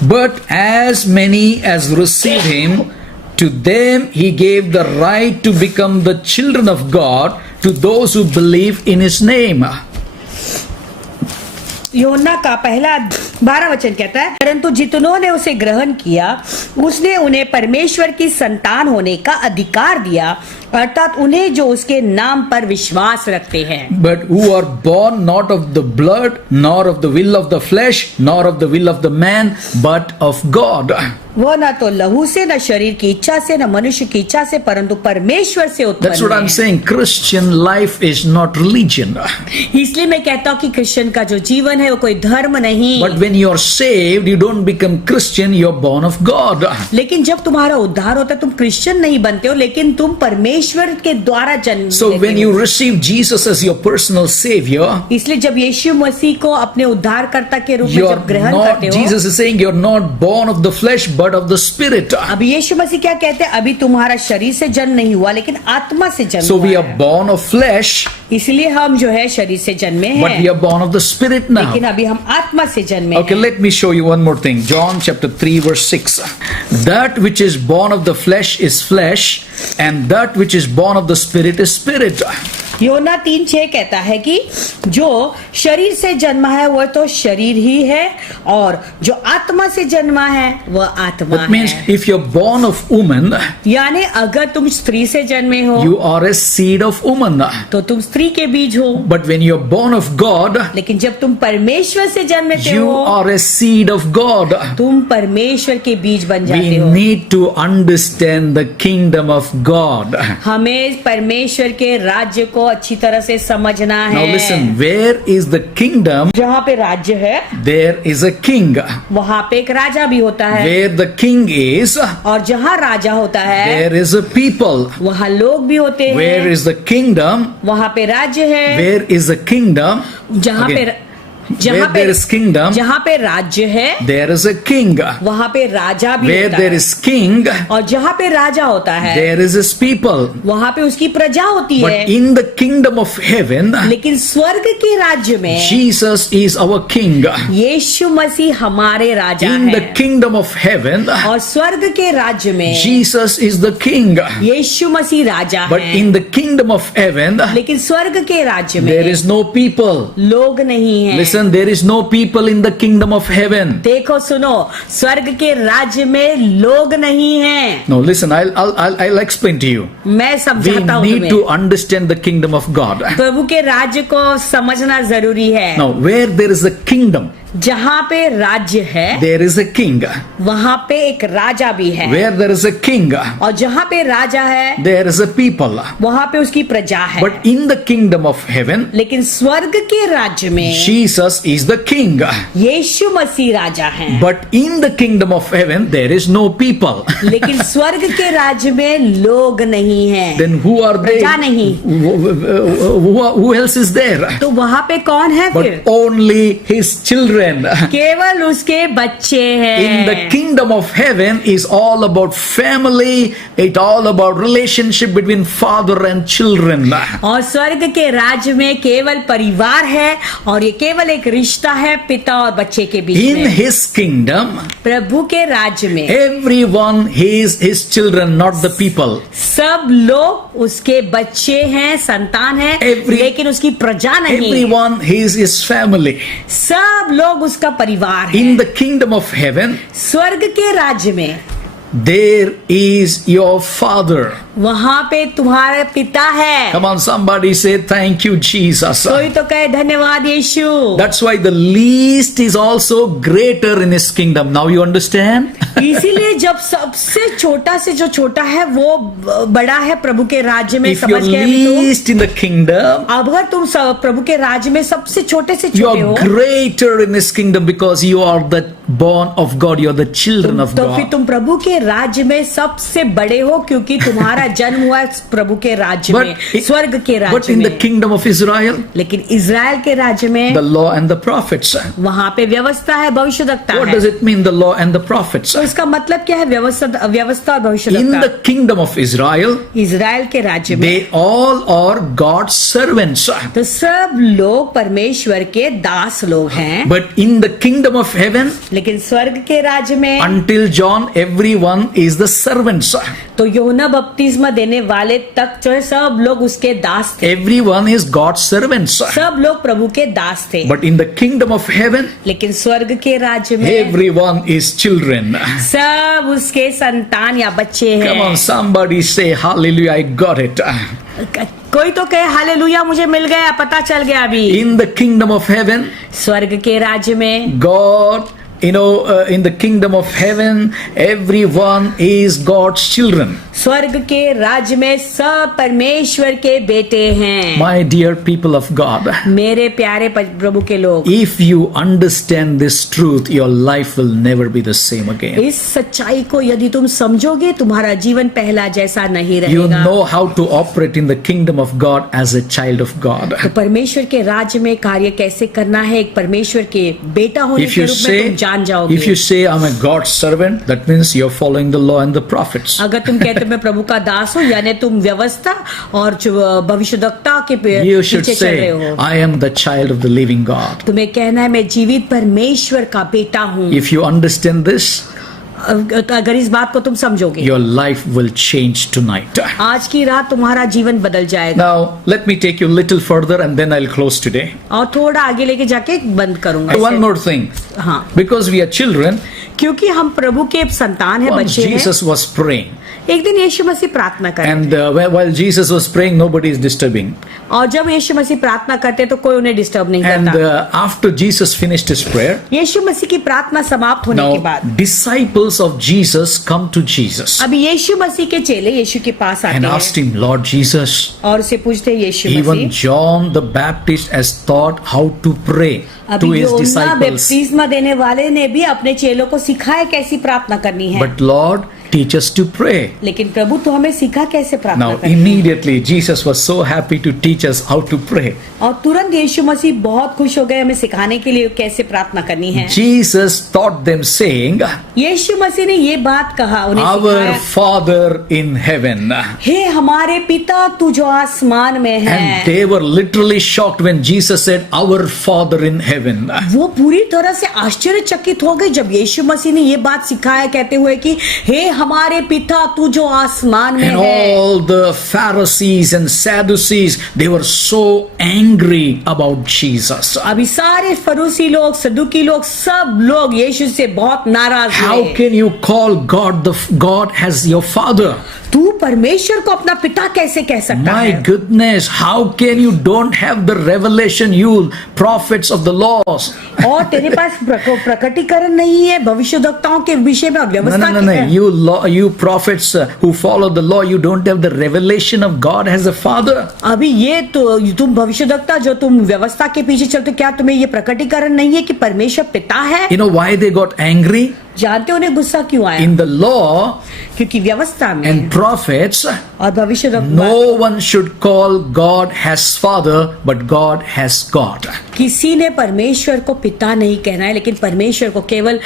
but as many as receive him, to them he gave the right to become the children of God, to those who believe in his name. यूहन्ना का पहला 12 वचन कहता है, परंतु जितनों ने उसे ग्रहण किया उसने उन्हें परमेश्वर की संतान होने का अधिकार दिया, अर्थात उन्हें जो उसके नाम पर विश्वास रखते हैं। But who are born not of the blood, nor of the will of the flesh, nor of the will of the man, but of God. वो न तो लहू से, न शरीर की इच्छा से, न मनुष्य की इच्छा से, परंतु परमेश्वर से That's what उत्पन्न I'm है। saying. Christian life is not religion. इसलिए मैं कहता हूँ कि क्रिश्चियन का जो जीवन है वो कोई धर्म नहीं। But when when you are saved, you don't become Christian, you're born of God. लेकिन जब तुम्हारा उद्धार होता है तुम क्रिश्चियन नहीं बनते हो, लेकिन तुम परमेश्वर के द्वारा जन्म So लेते when हो। you receive Jesus as your personal savior, इसलिए जब यीशु मसीह को अपने उद्धारकर्ता के रूप में you're जब ग्रहण not, करते हो, Jesus is saying you're not born of the flesh but of the spirit. अभी यीशु मसीह क्या कहते हैं, अभी तुम्हारा शरीर से जन्म नहीं हुआ लेकिन आत्मा से जन्म So we हुआ are है। born of flesh, इसलिए हम जो है शरीर से जन्मे but we हैं, are born of the spirit now. लेकिन अभी हम आत्मा से जन्मे Okay, हैं। let me show you one more thing. John chapter 3 verse 6. That which is born of the flesh is flesh, and that which is born of the spirit is spirit. योना 3:6 कहता है कि जो शरीर से जन्मा है वह तो शरीर ही है, और जो आत्मा से जन्मा है वह आत्मा That means है। if you're born of woman, यानी अगर तुम स्त्री से जन्मे हो you are a seed of woman. तो तुम स्त्री के बीज हो, But when you're born of God, लेकिन जब तुम परमेश्वर से जन्मते you हो are a seed of God. तुम परमेश्वर के बीज बन We जाते हो। need to understand the kingdom of God. हमें परमेश्वर के राज्य को अच्छी तरह से समझना Now है। listen, where is the kingdom? जहाँ पे राज्य है There is a king. वहाँ पे एक राजा भी होता है, Where the king is, और जहाँ राजा होता है there is a people. वहाँ लोग भी होते Where हैं। is the kingdom? वहाँ पे राज्य है, Where is the kingdom? जहाँ Again, पे जहाँ where there is kingdom, जहाँ पे राज्य है there is a king. वहाँ पे राजा भी Where होता there है, is king, और जहाँ पे राजा होता है there is his people. वहाँ पे उसकी प्रजा होती But है। in the kingdom of heaven, लेकिन स्वर्ग के राज्य में Jesus is our king. यीशु मसीह हमारे राजा In the हैं, kingdom of heaven, और स्वर्ग के राज्य में Jesus is the king. Yeshu Masih Raja But हैं। in the kingdom of heaven, लेकिन स्वर्ग के राज्य में there is no people. लोग नहीं हैं। Listen, there is no people in the kingdom of heaven. देखो सुनो, स्वर्ग के राज्य में लोग नहीं हैं। No, listen, I'll explain to you. मैं We समझाता हूँ need to तुम्हें। understand the kingdom of God. प्रभु के राज्य को समझना जरूरी है। Now, where there is a kingdom, जहाँ पे राज्य है there is a king. वहाँ पे एक राजा भी है, Where there is a king, और जहाँ पे राजा है there is a people. वहाँ पे उसकी प्रजा है। But in the kingdom of heaven, लेकिन स्वर्ग के राज्य में Jesus is the king. यीशु मसीह राजा है। But in the kingdom of heaven, there is no people. लेकिन स्वर्ग के राज्य में लोग नहीं हैं, Then who are they? प्रजा नहीं। Who else is there? तो वहाँ पे कौन है फिर? But only his children. केवल उसके बच्चे हैं। In the kingdom of heaven is all about family. It's all about relationship between father and children. और स्वर्ग के राज्य में केवल परिवार है, और ये केवल एक रिश्ता है पिता और बच्चे के बीच In में। his kingdom, प्रभु के राज्य में everyone is his children, not the people. सब लोग उसके बच्चे हैं, संतान है, लेकिन उसकी प्रजा नहीं। Everyone is his family. सब लोग उसका परिवार है। In the kingdom of heaven, स्वर्ग के राज्य में there is your father. वहां पे तुम्हारा पिता है। Come on, somebody say thank you, Jesus. कोई तो कहे धन्यवाद यीशु। That's why the least is also greater in his kingdom. Now you understand? इसीलिए जब सबसे छोटा से जो छोटा है वो बड़ा है प्रभु के राज्य में। If you're समझ गए अभी least in the kingdom, तो? अगर तुम प्रभु के राज्य में सबसे छोटे से you छोटे हो are greater in his kingdom because you are the born of God. You are the children of तो फिर God. तुम प्रभु के राज्य में सबसे बड़े हो, क्योंकि तुम्हारा जन्म हुआ है प्रभु के राज्य में, स्वर्ग के But राज्य in the में। kingdम of Israel, लेकिन इज़राइल के राज्य में the law and the prophets. वहां पे व्यवस्था है, भविष्यद्वक्ता What है। does it mean, the law and the prophets? तो इसका मतलब क्या है? व्यवस्था और In भविष्यद्वक्ता। the kingdom of Israel, Israel के राज्य में they all are God's servants. तो सब लोग परमेश्वर के दास लोग हैं। But in the kingdom of heaven, लेकिन स्वर्ग के राज्य में until John, everyone is the servants. तो यूहन्ना बपतिस्मा देने वाले तक जो है सब लोग उसके दास थे। Everyone is God's servants. सब लोग प्रभु के दास थे। But in the kingdom of heaven, लेकिन स्वर्ग के राज्य में everyone is children. सब उसके संतान या बच्चे Come on, हैं। somebody say hallelujah, I got it. कोई तो कहे हालेलुया, मुझे मिल गया, पता चल गया अभी। In the kingdom of heaven, स्वर्ग के राज्य में God in the kingdom of heaven, everyone is God's children. स्वर्ग के राज्य में सब परमेश्वर के बेटे हैं। My dear people of God, मेरे प्यारे प्रभु के लोग, if you understand this truth, your life will never be the same again. इस सच्चाई को यदि तुम समझोगे, तुम्हारा जीवन पहला जैसा नहीं You रहेगा। know how to operate in the kingdom of God as a child of God. तो परमेश्वर के राज्य में कार्य कैसे करना है, एक परमेश्वर के बेटा होने If के you रूप में तुम जान जाओगे। I'm a God's servant, that means you're following the law and the prophets. अगर तुम कहते हो मैं प्रभु का दास हूँ, यानी तुम व्यवस्था और भविष्यद्वक्ता के You should पीछे चल रहे say, हो। I am the child of the living God. तुम्हें कहना है मैं जीवित परमेश्वर का बेटा हूँ। If you understand this, अगर इस बात को तुम समझोगे, your life will change tonight. आज की रात तुम्हारा जीवन बदल जाएगा। Now, let me take you a little further and then I'll close today. और थोड़ा आगे लेके जाके बंद करूंगा। One more thing. हाँ, Because we are children, क्योंकि हम प्रभु के संतान है, once बच्चे हैं। Jesus was praying, एक दिन यीशु मसीह प्रार्थना करते, and while Jesus was praying, nobody is disturbing. और जब यीशु मसीह प्रार्थना करते तो कोई उन्हें डिस्टर्ब नहीं And करता। after Jesus finished his prayer, यीशु मसीह की प्रार्थना समाप्त होने के now बाद disciples of Jesus come to Jesus अभी यीशु मसीह के चेले यीशु के पास and आते asked हैं him, Lord Jesus, और उसे पूछते हैं, यीशु even Masih, John the Baptist has taught how to pray to अभी his योना disciples. बपतिस्मा देने वाले ने भी अपने चेलों को सिखाया कैसी प्रार्थना करनी है। But Lord, teach us to pray. लेकिन प्रभु तो हमें सिखा कैसे प्रार्थना Now, करनी है। immediately, Jesus was so happy to teach us how to pray. और तुरंत यीशु मसीह बहुत खुश हो गए हमें सिखाने के लिए कैसे प्रार्थना करनी है। Jesus taught them, saying, यीशु मसीह ने ये बात कहा, उन्हें Our सिखाया, Father in heaven. हे हमारे पिता तू जो आसमान में है। And they were literally shocked when Jesus said, Our Father in heaven. वो पूरी तरह से आश्चर्यचकित हो गए जब यीशु मसीह ने ये बात सिखाया कहते हुए कि हे हमारे पिता तू जो आसमान में And है। all the Pharisees and Sadducees, they were so angry about Jesus. अभी सारे फरूसी लोग, सदुकी लोग, सब लोग यीशु से बहुत नाराज How हुए। can you call God as your father? तू परमेश्वर को अपना पिता कैसे कह सकता My है? goodness, how can you don't have the revelation, you prophets of the laws? और तेरे पास प्रकटीकरण नहीं है भविष्यद्वक्ताओं के विषय में और व्यवस्था No. You prophets who follow the law, you don't have the revelation of God as a father. अभी ये तो तुम भविष्यद्वक्ता जो तुम व्यवस्था के पीछे चलते हो, क्या तुम्हें ये प्रकटीकरण नहीं है कि परमेश्वर पिता है? You know why they got angry? जानते हो उन्हें गुस्सा क्यों आया? In the law क्योंकि व्यवस्था में and prophets, और भविष्यद्वक्ता no one should call God as father, but God as God. किसी ने परमेश्वर को पिता नहीं कहना है, लेकिन परमेश्वर को केवल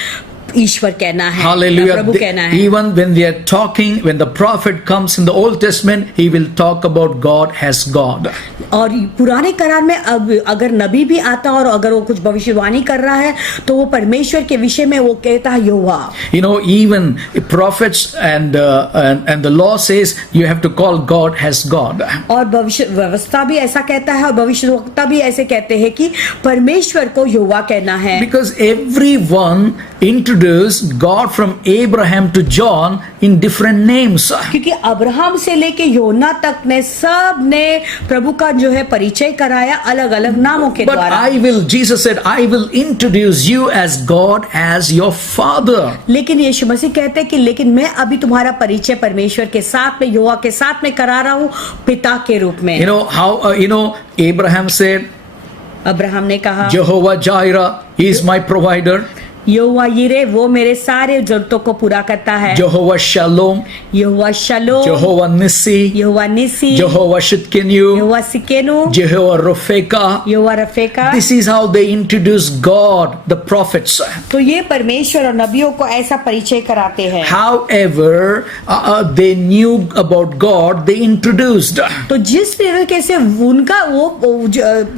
ईश्वर कहना है, Hallelujah. प्रभु कहना है। Even when they are talking, when the prophet comes in the Old Testament, he will talk about God as God. और पुराने करार में अब अगर नबी भी आता और अगर वो कुछ भविष्यवाणी कर रहा है तो वो परमेश्वर के विषय में वो कहता है यहोवा। You know, even prophets and the law says you have to call God as God. और भविष्य व्यवस्था भी ऐसा कहता है और भविष्यद्वक्ता भी ऐसे कहते हैं कि परमेश्वर को यहोवा कहना है। Because everyone introduced God from Abraham to John in different names. क्योंकि अब्राहम से लेके योना तक ने सब ने प्रभु का जो है परिचय कराया अलग अलग नामों के But द्वारा। Jesus said, I will introduce you as God as your father. लेकिन यीशु मसीह कहते हैं कि लेकिन मैं अभी तुम्हारा परिचय परमेश्वर के साथ में यहोवा के साथ में करा रहा हूँ पिता के रूप में। You know how Abraham said, Abraham ने कहा Jehovah Jireh, he is my provider. यहोवा यिरे वो मेरे सारे जरूरतों को पूरा करता है। Jehovah Shalom, Jehovah शलोम, Jehovah Nissi, Jehovah निसी, Jehovah Shitkenu, Jehovah सिकेनु, Jehovah Rofeka. Jehovah रफेका। This is how they introduce God, the prophets. तो ये परमेश्वर और नबियों को ऐसा परिचय कराते हैं। However, they knew about God, they introduced. तो जिस तरीके से उनका वो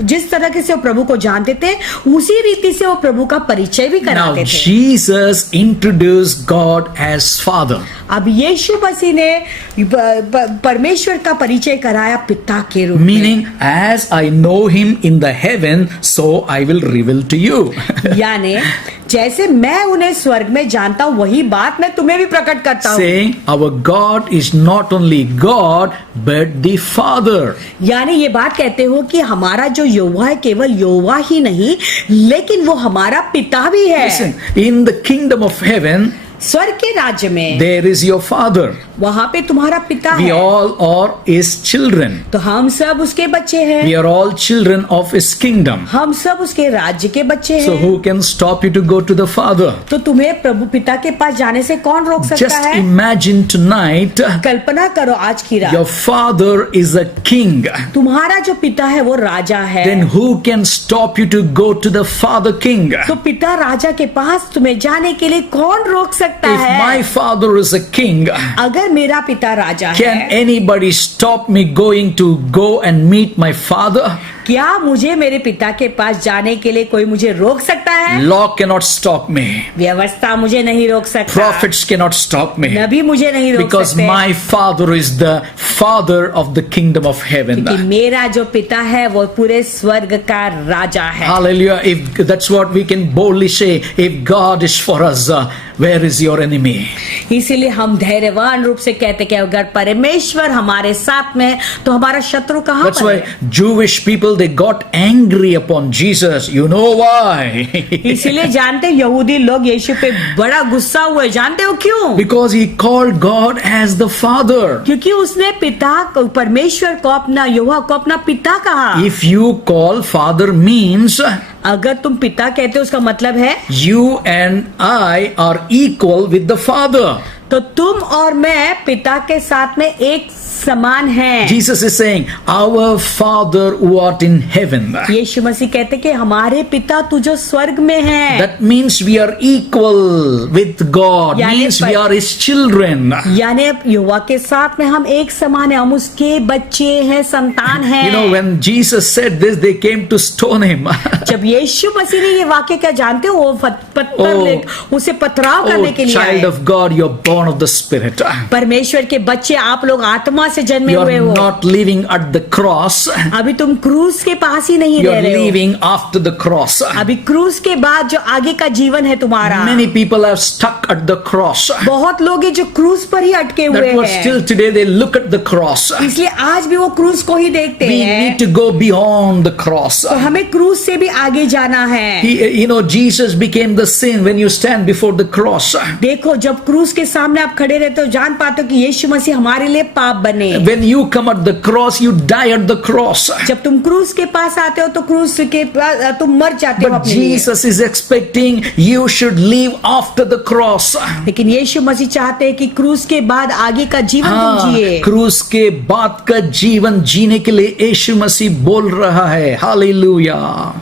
जिस तरीके से वो प्रभु को जानते थे उसी रीति से वो प्रभु का परिचय भी Now, कराते थे। Jesus introduced God as Father. अब यीशु मसीह ने परमेश्वर का परिचय कराया पिता के रूप में। Meaning, as I know him in the heaven, so I will reveal to you. यानी जैसे मैं उन्हें स्वर्ग में जानता हूँ वही बात मैं तुम्हें भी प्रकट करता हूँ। Saying, our God is not only God, but the Father. यानी ये बात कहते हो कि हमारा जो यहोवा है केवल यहोवा ही नहीं लेकिन वो हमारा पिता भी है। Listen, Listen, in the kingdom of heaven, स्वर्ग के राज्य में there is your father. वहाँ पे तुम्हारा पिता We है, all are his children. तो हम सब उसके बच्चे हैं, We are all children of his kingdom. हम सब उसके राज्य के बच्चे So हैं। who can stop you to go to the Father? तो तुम्हें प्रभु पिता के पास जाने से कौन रोक सकता Just है? imagine tonight, कल्पना करो आज की your रात, father is a king. तुम्हारा जो पिता है वो राजा है, Then who can stop you to go to the Father King? तो पिता राजा के पास तुम्हें जाने के लिए कौन रोक सकता If है? my father is a king, अगर मेरा पिता राजा can है, anybody stop me going to go and meet my father? क्या मुझे मेरे पिता के पास जाने के लिए कोई मुझे रोक सकता है? Law cannot stop me. व्यवस्था मुझे नहीं रोक सकता, Prophets cannot stop me. नबी मुझे नहीं रोक Because सकते, my father is the father of the kingdom of heaven. क्योंकि मेरा जो पिता है वो पूरे स्वर्ग का राजा है। Hallelujah. If that's what we can boldly say, if God is for us, where is your enemy? इसीलिए हम धैर्यवान रूप से कहते कि अगर परमेश्वर हमारे साथ में है, तो हमारा शत्रु कहाँ That's पर why है? Jewish people, they got angry upon Jesus. You know why? इसीलिए जानते हैं, यहूदी लोग यीशु पे बड़ा गुस्सा हुए, जानते हो क्यों? Because he called God as the Father. क्योंकि उसने पिता को, परमेश्वर को अपना, यहोवा को अपना पिता कहा। If you call Father means अगर तुम पिता कहते हो उसका मतलब है you and I are equal with the Father. तो तुम और मैं पिता के साथ में एक समान हैं। Jesus is saying, our Father who art in heaven. यीशु मसीह कहते कि हमारे पिता तू जो स्वर्ग में है, That means we are equal with God. यानी Means we are His children. यानी यहोवा के साथ में हम एक समान है, हम उसके बच्चे हैं, संतान हैं। You know, when Jesus said this, they came to stone him. जब यीशु मसीह ने ये वाक्य क्या जानते हो, वो पत्थर उसे पथराव करने Oh, के लिए child आए। of God, you're born of the Spirit. परमेश्वर के बच्चे, आप लोग आत्मा से जन्मे हुए You're हो। not living at the cross. अभी तुम क्रूस के पास ही नहीं रह You're रहे हो, living after the cross. अभी क्रूस के बाद जो आगे का जीवन है तुम्हारा। Many people are stuck at the cross. बहुत लोग हैं जो क्रूस पर ही अटके हुए That was हैं, still today they look at the cross. इसलिए आज भी वो क्रूस को ही देखते We हैं। need to go beyond the cross. तो हमें क्रूस से भी आगे जाना है। You know, Jesus became the sin when you stand before the cross. देखो, जब क्रूस के सामने आप खड़े रहते हो, जान पाते हो कि यीशु मसीह हमारे लिए पाप बने। When you come at the cross, you die at the cross. जब तुम क्रूस के पास आते हो तो क्रूस के पास तुम मर जाते हो But अपने लिए। Jesus is expecting you should live after the cross. लेकिन यीशु मसीह चाहते हैं कि क्रूस के बाद आगे का जीवन तुम जिए। क्रूस के बाद का जीवन जीने के लिए यीशु मसीह बोल रहा है। Hallelujah.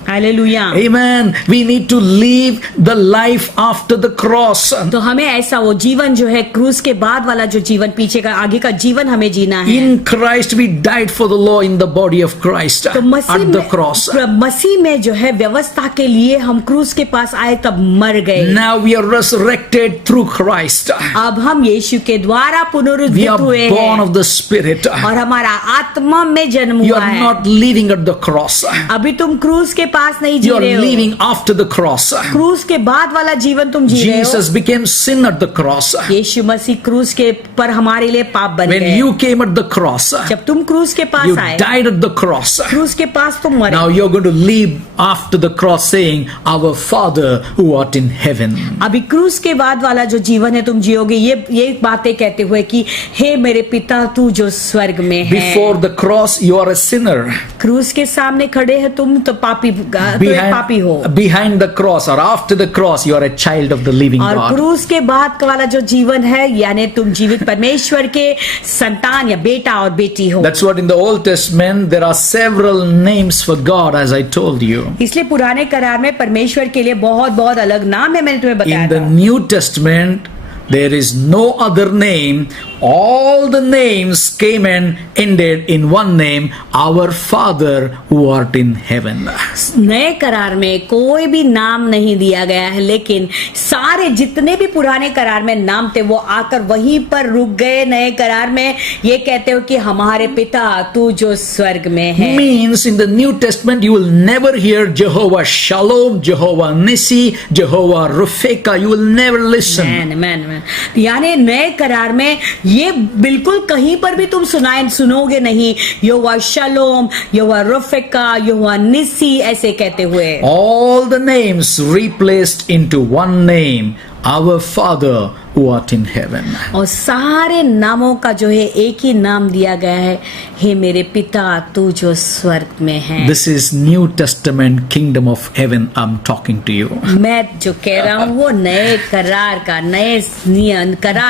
Hallelujah. Amen. We need to live the life after the cross. तो हमें ऐसा वो जीवन जो है क्रूस के बाद वाला जो जीवन, पीछे का आगे का जीवन हमें जीना है। In Christ we died for the law in the body of Christ तो at the cross. मसीह में जो है व्यवस्था के लिए हम क्रूस के पास आए तब मर गए। Now we are resurrected through Christ. अब हम यीशु के द्वारा We पुनरुत्थित are हुए born हैं of the Spirit. और हमारा आत्मा में जन्म You हुआ are है। not living at the cross. अभी तुम क्रूस के पास नहीं जी You are रहे हो, living after the cross. क्रूस के बाद वाला जीवन तुम जी रहे हो। Jesus became sin at the cross. यीशु मसीह क्रूस के पर हमारे लिए पाप बन When गए। you came at the cross, जब तुम क्रूस के पास you आए, died at the cross. क्रूस के पास तुम मरे। Now you're going to live after the cross saying, Our Father who art in heaven. अभी क्रूस के बाद वाला जो जीवन है तुम जियोगे ये बातें कहते हुए कि हे मेरे पिता तू जो स्वर्ग में है। Before the cross, you are a sinner. क्रूस के सामने खड़े हैं तुम तो पापी हो, Behind the cross or after the cross, you are a child of the living और God. क्रूस के बाद वाला जो जीवन है यानी तुम जीवित परमेश्वर के संतान या बेटा और बेटी हो। That's what in the Old Testament there are several names for God, as I told you. इसलिए पुराने करार में परमेश्वर के लिए बहुत बहुत अलग नाम है, मैंने तुम्हें बताया In the था। New Testament, there is no other name. All the names came and ended in one name, Our Father who art in heaven. नए करार में कोई भी नाम नहीं दिया गया है, लेकिन सारे जितने भी पुराने करार में नाम थे वो आकर वहीं पर रुक गए। नए करार में ये कहते हो कि हमारे पिता तू जो स्वर्ग में है। Means in the New Testament you will never hear Jehovah Shalom, Jehovah Nissi, Jehovah Rufeka. You will never listen. Man यानी नए करार में ये बिल्कुल कहीं पर भी तुम सुनोगे नहीं यहोवा शलोम, यहोवा रफेका, यहोवा निसी ऐसे कहते हुए। All the names replaced into one name, our Father who art in heaven. और सारे नामों का जो है एक ही नाम दिया गया है, हे मेरे पिता तू जो स्वर्ग में है। This is New Testament kingdom of heaven I'm talking to you. मैं जो कह रहा हूँ वो नए करार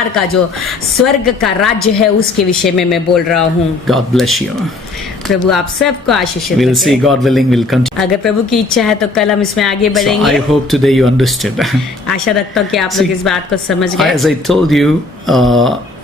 का जो स्वर्ग का राज्य है उसके विषय में मैं बोल रहा हूँ। God bless you. प्रभु आप सबको आशीषित We'll see, करें। God willing, we'll continue. अगर प्रभु की इच्छा है तो कल हम इसमें आगे So बढ़ेंगे। I hope today you understood. आशा रखता हूँ कि आप लोग इस बात को समझ गए। As I told you,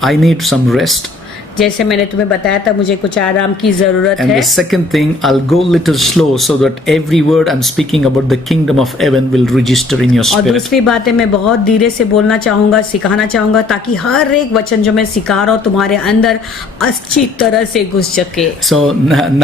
I need some rest. जैसे मैंने तुम्हें बताया था मुझे कुछ आराम की जरूरत And है। the second thing, I'll go little slow so that every word I'm speaking about the kingdom of heaven will register in your और spirit. दूसरी बात है मैं बहुत धीरे से बोलना चाहूंगा, सिखाना चाहूंगा ताकि हर एक वचन जो मैं सिखा रहा हूँ तुम्हारे अंदर अच्छी तरह से घुस सके। So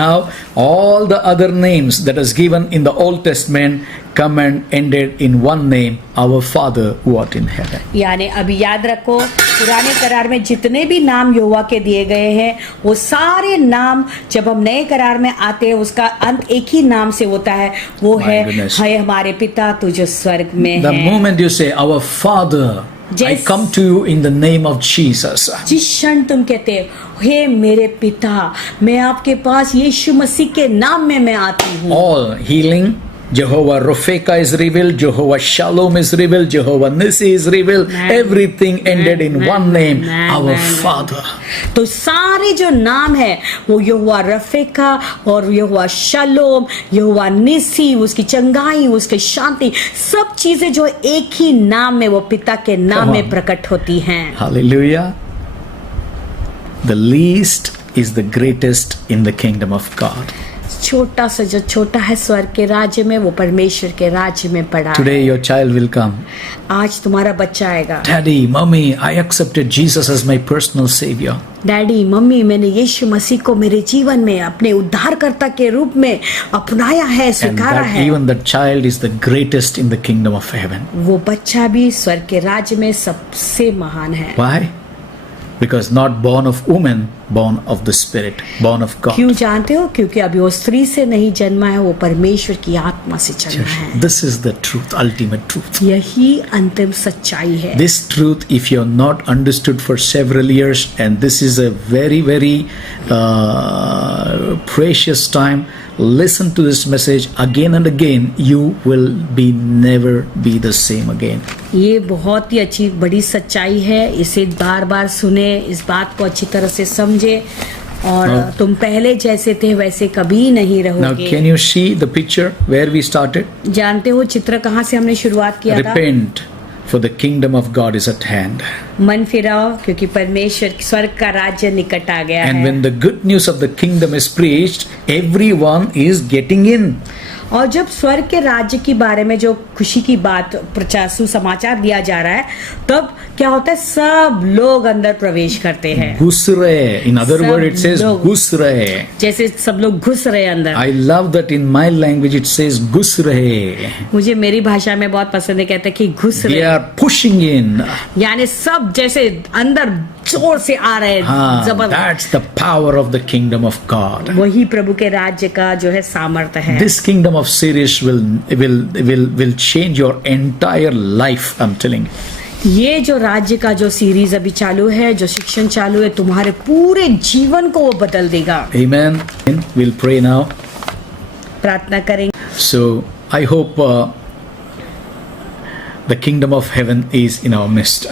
now all the other names that is given in the Old Testament come and ended in one name, our Father who art in heaven. यानी अभी याद रखो पुराने करार में जितने भी नाम यहोवा के दिए गए हैं वो सारे नाम जब हम नए करार में आते हैं उसका अंत एक ही नाम से होता है, वो My है goodness. हाय हमारे पिता तू जो स्वर्ग में The है। moment you say, our Father, I Yes. come to you in the name of Jesus. जिस क्षण तुम कहते हो हे मेरे पिता, मैं आपके पास यीशु मसीह के नाम में मैं आती हूँ। All healing, Jehovah Rofeka is revealed, Jehovah Shalom is revealed, Jehovah Nissi is revealed. Amen. Everything ended in Amen. one name, Amen. our Amen. Father. तो सारे जो नाम है वो यहोवा रफेका और यहोवा शलोम, यहोवा निसी, उसकी चंगाई, उसकी शांति, सब चीजें जो एक ही नाम में वो पिता के नाम Come में on. प्रकट होती हैं। Hallelujah. The least is the greatest in the kingdom of God. छोटा सा जो छोटा है स्वर्ग के राज्य में वो परमेश्वर के राज्य में पड़ा है। Today your child will come. आज तुम्हारा बच्चा आएगा, Daddy, Mommy, I accepted Jesus as my personal savior. Daddy mummy मैंने यीशु मसीह को मेरे जीवन में अपने उद्धारकर्ता के रूप में अपनाया है, And स्वीकारा that है। even that child is the greatest in the kingdom of heaven. वो बच्चा भी स्वर्ग के राज्य में सबसे महान है। Why? Because not born of woman, born of the Spirit, born of God. क्यों जानते हो? क्योंकि अभी वो स्त्री से नहीं जन्मा है, वो परमेश्वर की आत्मा से जन्मा है। This is the truth, ultimate truth. यही अंतिम सच्चाई है। This truth, if you have not understood for several years, and this is a very, very precious time, listen to this message again and again, you will be never be the same again. ये बहुत ही अच्छी बड़ी सच्चाई है, इसे बार बार सुने, इस बात को अच्छी तरह से समझे और तुम पहले जैसे थे वैसे कभी नहीं Now, रहोगे। can you see the picture where we started? जानते हो चित्र कहाँ से हमने शुरुआत किया था? Repent, for the kingdom of God is at hand. मन फिराओ क्योंकि परमेश्वर स्वर्ग का राज्य निकट आ गया And है। when the good news of the kingdom is preached, everyone is getting in. और जब स्वर्ग के राज्य के बारे में जो खुशी की बात प्रचार सुसमाचार दिया जा रहा है तब क्या होता है, सब लोग अंदर प्रवेश करते हैं। घुस रहे. In other सब words, it says लोग- घुस रहे. जैसे सब लोग घुस रहे अंदर। I love that in my language it says घुस रहे. मुझे मेरी भाषा में बहुत पसंद है, कहते हैं कि घुस They रहे, are pushing in. यानी सब जैसे अंदर जोर से आ रहे हैं, जबरदस्त। That's the power of the kingdom of God. वही प्रभु के राज्य का जो है सामर्थ्य है। This kingdom of series will change your entire life. I'm telling you. ये जो राज्य का जो सीरीज अभी चालू है, जो शिक्षण चालू है, तुम्हारे पूरे जीवन को वो बदल देगा। Amen. We'll pray now. प्रार्थना करेंगे। So I hope the kingdom of heaven is in our midst.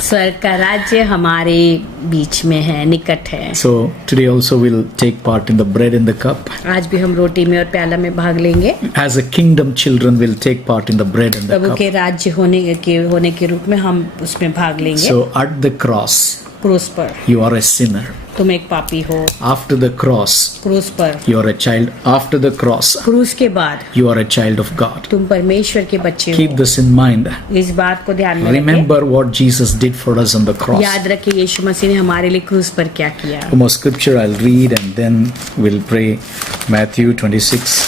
स्वर्ग का राज्य हमारे बीच में है, निकट है। So today also we'll take part in the bread and the cup. आज भी हम रोटी में और प्याला में भाग लेंगे। As a kingdom children, we'll take part in the bread and the Prabhu cup. के राज्य होने के रूप में हम उसमें भाग लेंगे। So at the cross, क्रूस पर you are a sinner. तुम एक पापी हो। After the cross, क्रूस पर, you are a child. After the cross, क्रूस के बाद you are a child of God. तुम परमेश्वर के बच्चे Keep हो। this in mind. इस बात को ध्यान में रखें। Remember what Jesus did for us on the cross. याद रखिए यीशु मसीह ने हमारे लिए क्रूस पर क्या किया। One more scripture I'll read and then we'll pray. Matthew 26.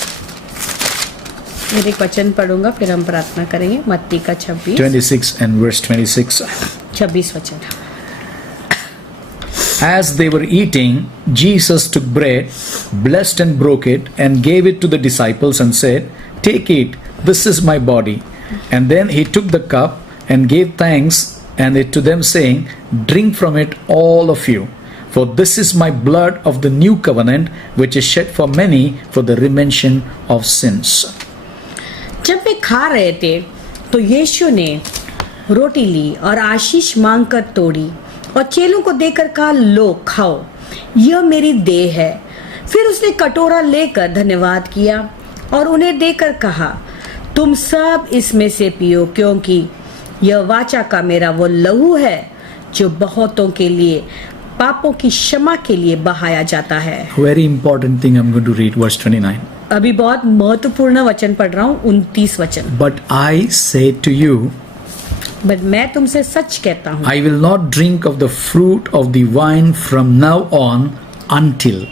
मेरे एक वचन पढ़ूंगा फिर हम प्रार्थना करेंगे। मत्ती का 26 26 and verse 26. 26 वचन। As they were eating, Jesus took bread, blessed and broke it, and gave it to the disciples and said, "Take, eat, this is my body." And then he took the cup and gave thanks and it to them, saying, "Drink from it, all of you, for this is my blood of the new covenant, which is shed for many for the remission of sins." जब वे खा रहे थे तो यीशु ने रोटी ली और आशीष मांगकर तोड़ी और चेलों को देकर कहा, लो खाओ, यह मेरी देह है। फिर उसने कटोरा लेकर धन्यवाद किया और उन्हें देकर कहा, तुम सब इसमें से पियो, क्योंकि यह वाचा का मेरा वो लहू है जो बहुतों के लिए पापों की क्षमा के लिए बहाया जाता है। Very important thing I'm going to read, verse 29. अभी बहुत महत्वपूर्ण वचन पढ़ रहा हूँ, 29 वचन। But I say to you, but मैं तुमसे सच कहता हूँ, I will not drink of the fruit of the vine from now on until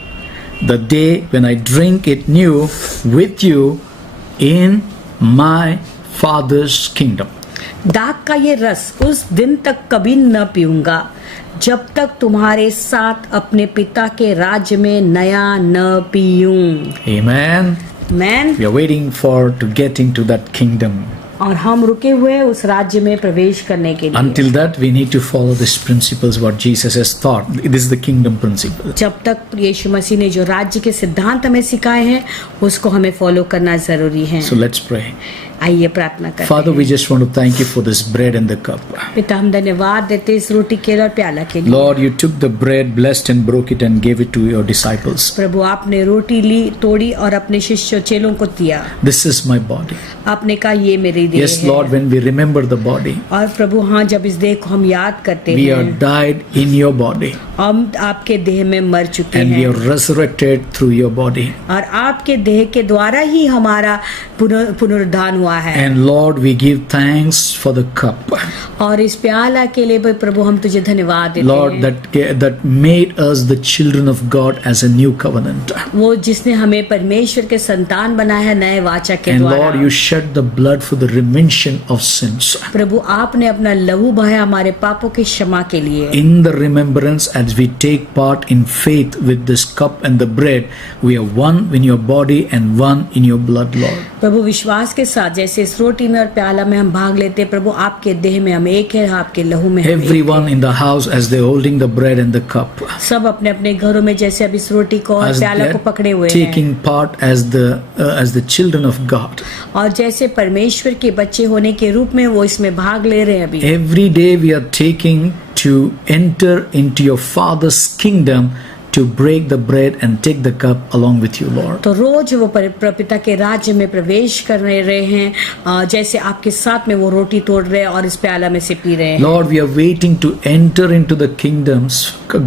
the day when I drink it new with you in my Father's kingdom. दाख का ये रस उस दिन तक कभी न पीऊंगा जब तक तुम्हारे साथ अपने पिता के राज्य में नया न पीऊं। Amen. Man, We are waiting for to get into that kingdom. और हम रुके हुए हैं उस राज्य में प्रवेश करने के लिए। Until that, we need to follow these principles what Jesus has taught. This is the kingdom principle. जब तक यीशु मसीह ने जो राज्य के सिद्धांत हमें सिखाए हैं उसको हमें फॉलो करना जरूरी है। So let's pray. आइए प्रार्थना करते Father, हैं। we just want to thank you for this bread and the cup. पिता, हम धन्यवाद देते इस रोटी केले और प्याला के लिए। Lord, you took the bread, blessed and broke it and gave it to your disciples. प्रभु, आपने रोटी ली, तोड़ी और अपने शिष्यों चेलों को दिया। This is my body. आपने कहा ये मेरी देह Yes, है। Lord, when we remember the body, और प्रभु, हाँ, जब इस देह को हम याद करते we are हैं, died in your body हम आपके देह में मर चुके and we हैं are resurrected through your body. और आपके देह के द्वारा ही हमारा पुनरुद्धान हुआ है। And Lord, we give thanks for the cup. और इस प्याला के लिए भी प्रभु हम तुझे धन्यवाद देते Lord, हैं। that made us the children of God as a new covenant. वो जिसने हमें परमेश्वर के संतान बनाया है नए वाचा के And द्वारा। Lord, you shed the blood for the remission of sins. प्रभु, आपने अपना लहू बहाया हमारे पापों की क्षमा के लिए। In the remembrance, as we take part in faith with this cup and the bread, we are one in your body and one in your blood, Lord. प्रभु, विश्वास के साथ जैसे इस रोटी में और प्याला में हम भाग लेते हैं, प्रभु आपके देह में हम एक है, आपके लहू में हम एक Everyone in the house, as they're holding the bread and the cup, है। सब अपने अपने घरों में जैसे अब इस रोटी को और as प्याला को they're पकड़े हुए हैं taking part as the children of God. और जैसे परमेश्वर के बच्चे होने के रूप में वो इसमें भाग ले रहे हैं अभी। Every day we are taking to enter into your Father's kingdom to break the bread and take the cup along with you, Lord. तो रोज वो पिता के राज्य में प्रवेश कर रहे हैं, जैसे आपके साथ में वो रोटी तोड़ रहे हैं और इस प्याला में से पी रहे हैं। Lord, we are waiting to enter into the kingdoms,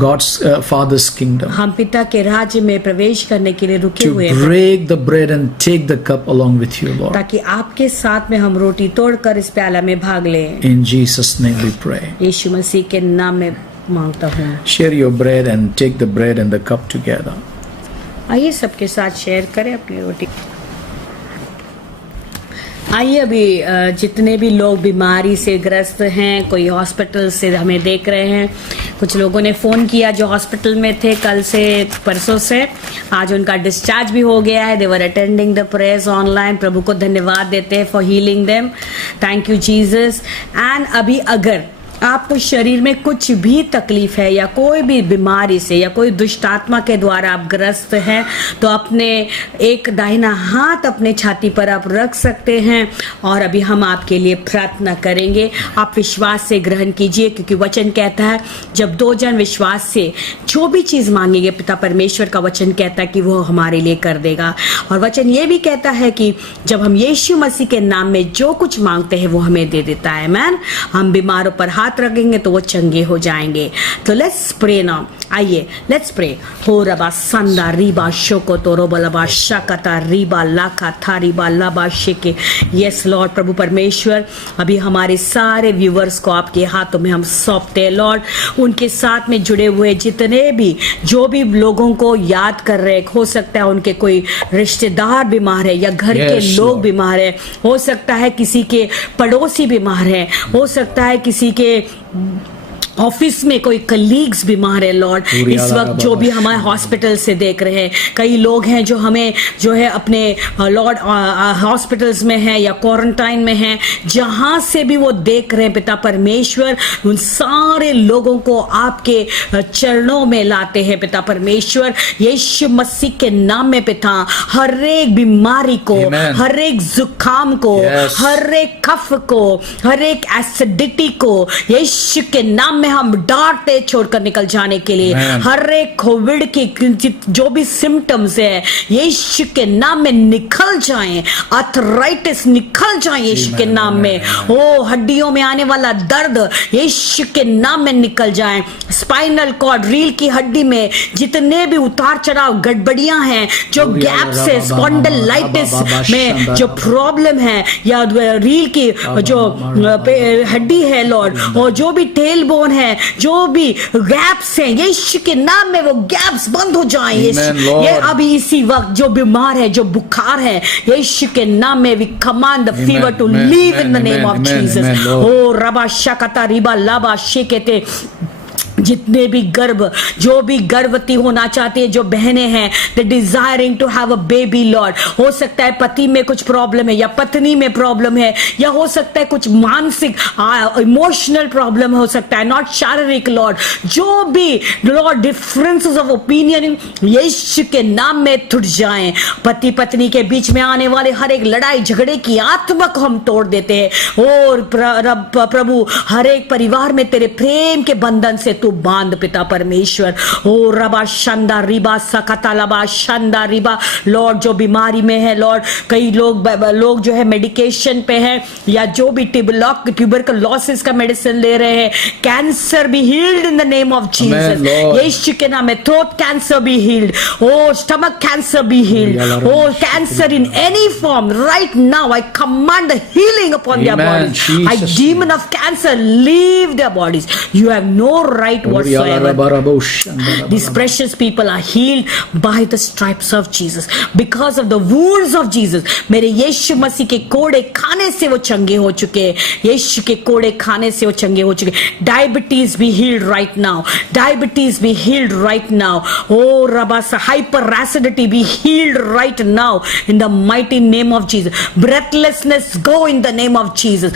God's Father's kingdom, हम पिता के राज्य में प्रवेश करने के लिए रुके to हुए हैं break the bread and take the cup along with you, Lord. ताकि आपके साथ में हम रोटी तोड़कर इस प्याला में भाग लें। In Jesus' name we pray. यीशु मसीह के नाम में मांगता हूँ। Share your bread and take the bread and the cup together. आइए सबके साथ शेयर करें अपनी रोटी। आइए अभी जितने भी लोग बीमारी से ग्रस्त हैं, कोई हॉस्पिटल से हमें देख रहे हैं, कुछ लोगों ने फ़ोन किया जो हॉस्पिटल में थे कल से परसों से, आज उनका डिस्चार्ज भी हो गया है। दे वर अटेंडिंग द प्रेयर्स ऑनलाइन। प्रभु को धन्यवाद देते हैं for healing them. Thank you Jesus. And अभी अगर आपको शरीर में कुछ भी तकलीफ है या कोई भी बीमारी से या कोई दुष्ट आत्मा के द्वारा आप ग्रस्त हैं, तो अपने एक दाहिना हाथ अपने छाती पर आप रख सकते हैं और अभी हम आपके लिए प्रार्थना करेंगे। आप विश्वास से ग्रहण कीजिए, क्योंकि वचन कहता है जब दो जन विश्वास से जो भी चीज मांगेंगे, पिता परमेश्वर का वचन कहता है कि वो हमारे लिए कर देगा। और वचन ये भी कहता है कि जब हम यीशु मसीह के नाम में जो कुछ मांगते हैं वो हमें दे देता है। मैन, हम बीमारों पर हाथ रखेंगे तो वो चंगे हो जाएंगे। तो लेट्स प्रे नाउ। आइए लेट्स प्रे। हो रबा संदा रीबा शोको तो रोबलबा शकता रीबा लाखा थारीबा लाबा शेके। यस लॉर्ड, प्रभु परमेश्वर, अभी हमारे सारे व्यूवर्स को आपके हाथों में हम सौंपते हैं लॉर्ड। उनके साथ में जुड़े हुए जितने भी जो भी लोगों को याद कर रहे, हो सकता है उनके कोई रिश्तेदार बीमार है या घर के लोग बीमार है, हो सकता है किसी के पड़ोसी बीमार है, हो सकता है किसी के ऑफिस में कोई कलीग्स बीमार है लॉर्ड, इस वक्त जो भी हमारे हॉस्पिटल से देख रहे हैं, कई लोग हैं जो हमें जो है अपने लॉर्ड हॉस्पिटल्स में हैं या क्वारंटाइन में हैं, जहां से भी वो देख रहे हैं पिता परमेश्वर, उन सारे लोगों को आपके चरणों में लाते हैं पिता परमेश्वर, यीशु मसीह के नाम में पिता। हर एक बीमारी को, Amen. हर एक जुकाम को, Yes. हर एक कफ को, हर एक एसिडिटी को यीशु के नाम में हम डांटते छोड़कर निकल जाने के लिए। Amen. हर एक कोविड की जो भी सिम्टम्स है यीशु के नाम में निकल जाएं, आर्थराइटिस निकल जाए यीशु के नाम में। ओ हड्डियों में आने वाला दर्द यीशु के नाम में निकल जाए। स्पाइनल कॉर्ड, रीढ़ की हड्डी में जितने भी उतार चढ़ाव गड़बड़ियां हैं, जो गैप्स है, स्पॉन्डिलाइटिस में जो प्रॉब्लम है, या रीढ़ की जो हड्डी है लॉर्ड, और जो भी टेल बोन है, जो भी गैप्स हैं यीशु के नाम में वो गैप्स बंद हो जाएं। ये अभी इसी वक्त जो बीमार है, जो बुखार है, यीशु के नाम में we command the fever to leave in the name of Jesus. ओ रबा शकता रिबा लाबा शेकेते, जितने भी जो भी गर्भवती होना चाहती है, जो बहनें हैं, they desiring to have a baby lord, हो सकता है पति में कुछ प्रॉब्लम है या पत्नी में प्रॉब्लम है, या हो सकता है कुछ मानसिक इमोशनल प्रॉब्लम हो सकता है, नॉट शारीरिक लॉर्ड, जो भी लॉर्ड डिफरेंसेस ऑफ ओपिनियन यीशु के नाम में टूट जाएं। पति पत्नी के बीच में आने वाले हर एक लड़ाई झगड़े की आत्मा को हम तोड़ देते हैं। और प्रभु हर एक परिवार में तेरे प्रेम के बंधन से तू बांध पिता परमेश्वर। ओ रबा शंदा रिबा सकता लबा शंदा रिबा, लॉर्ड जो बीमारी में है लॉर्ड, कई लोग जो है मेडिकेशन पे है, या जो भी ट्यूबरकुलोसिस का मेडिसिन ले रहे हैं, cancer be healed in the name of Jesus, यीशु के नाम में। Throat cancer be healed, oh stomach cancer be healed, oh cancer in any form right now I command the healing upon their bodies. I demon of cancer leave their bodies, you have no right whatsoever. These precious people are healed by the stripes of Jesus, because of the wounds of Jesus. मेरे यीशु मसीह के कोड़े खाने से वो चंगे हो चुके हैं, यीशु के कोड़े खाने से वो चंगे हो चुके हैं। Diabetes be healed right now, diabetes be healed right now. Oh rabasa, hyper acidity be healed right now in the mighty name of Jesus. Breathlessness go in the name of Jesus.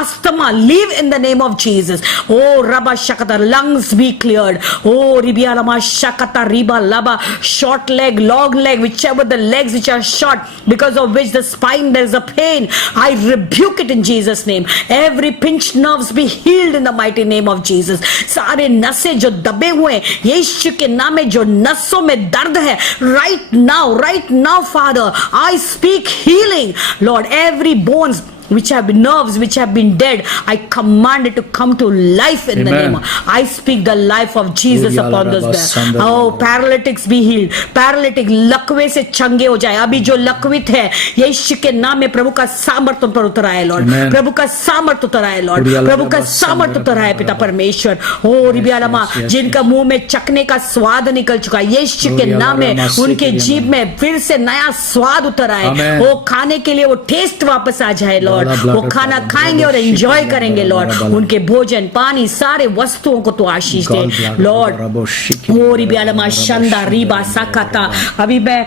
Asthma leave in the name of Jesus. Oh rabba shakata, lungs be cleared. Oh ribia lama shakata riba laba, short leg, long leg, whichever the legs which are short, because of which the spine there is a pain, I rebuke it in Jesus name. Every pinched nerves be healed in the mighty name of Jesus. सारे नसें जो दबे हुए यीशु के नाम में, जो नसों में दर्द है, right now Father I speak healing Lord. Every bones which have been nerves which have been dead, I command it to come to life in the name of, I speak the life of Jesus upon those there. Oh paralytics be healed, paralytic लकवे से चंगे हो जाए। अभी जो लकवित है यीशु के नाम में प्रभु का सामर्थ्य पर उतर आए लॉर्ड, प्रभु का सामर्थ्य उतर आए लॉर्ड, प्रभु का सामर्थ्य उतर आए पिता परमेश्वर। ओ रिबियालमा, जिनका मुंह में चखने का स्वाद निकल चुका है, यीशु के नाम में उनके जीभ में फिर से नया स्वाद उतर आए, वो खाने के लिए वो टेस्ट वापस आ जाए लॉर्ड, वो खाना खाएंगे और एंजॉय करेंगे लॉर्ड, उनके भोजन पानी सारे वस्तुओं को तो आशीष दे लॉर्ड। ओ रिबियालमा शंदा रिबा साकाता, अभी मैं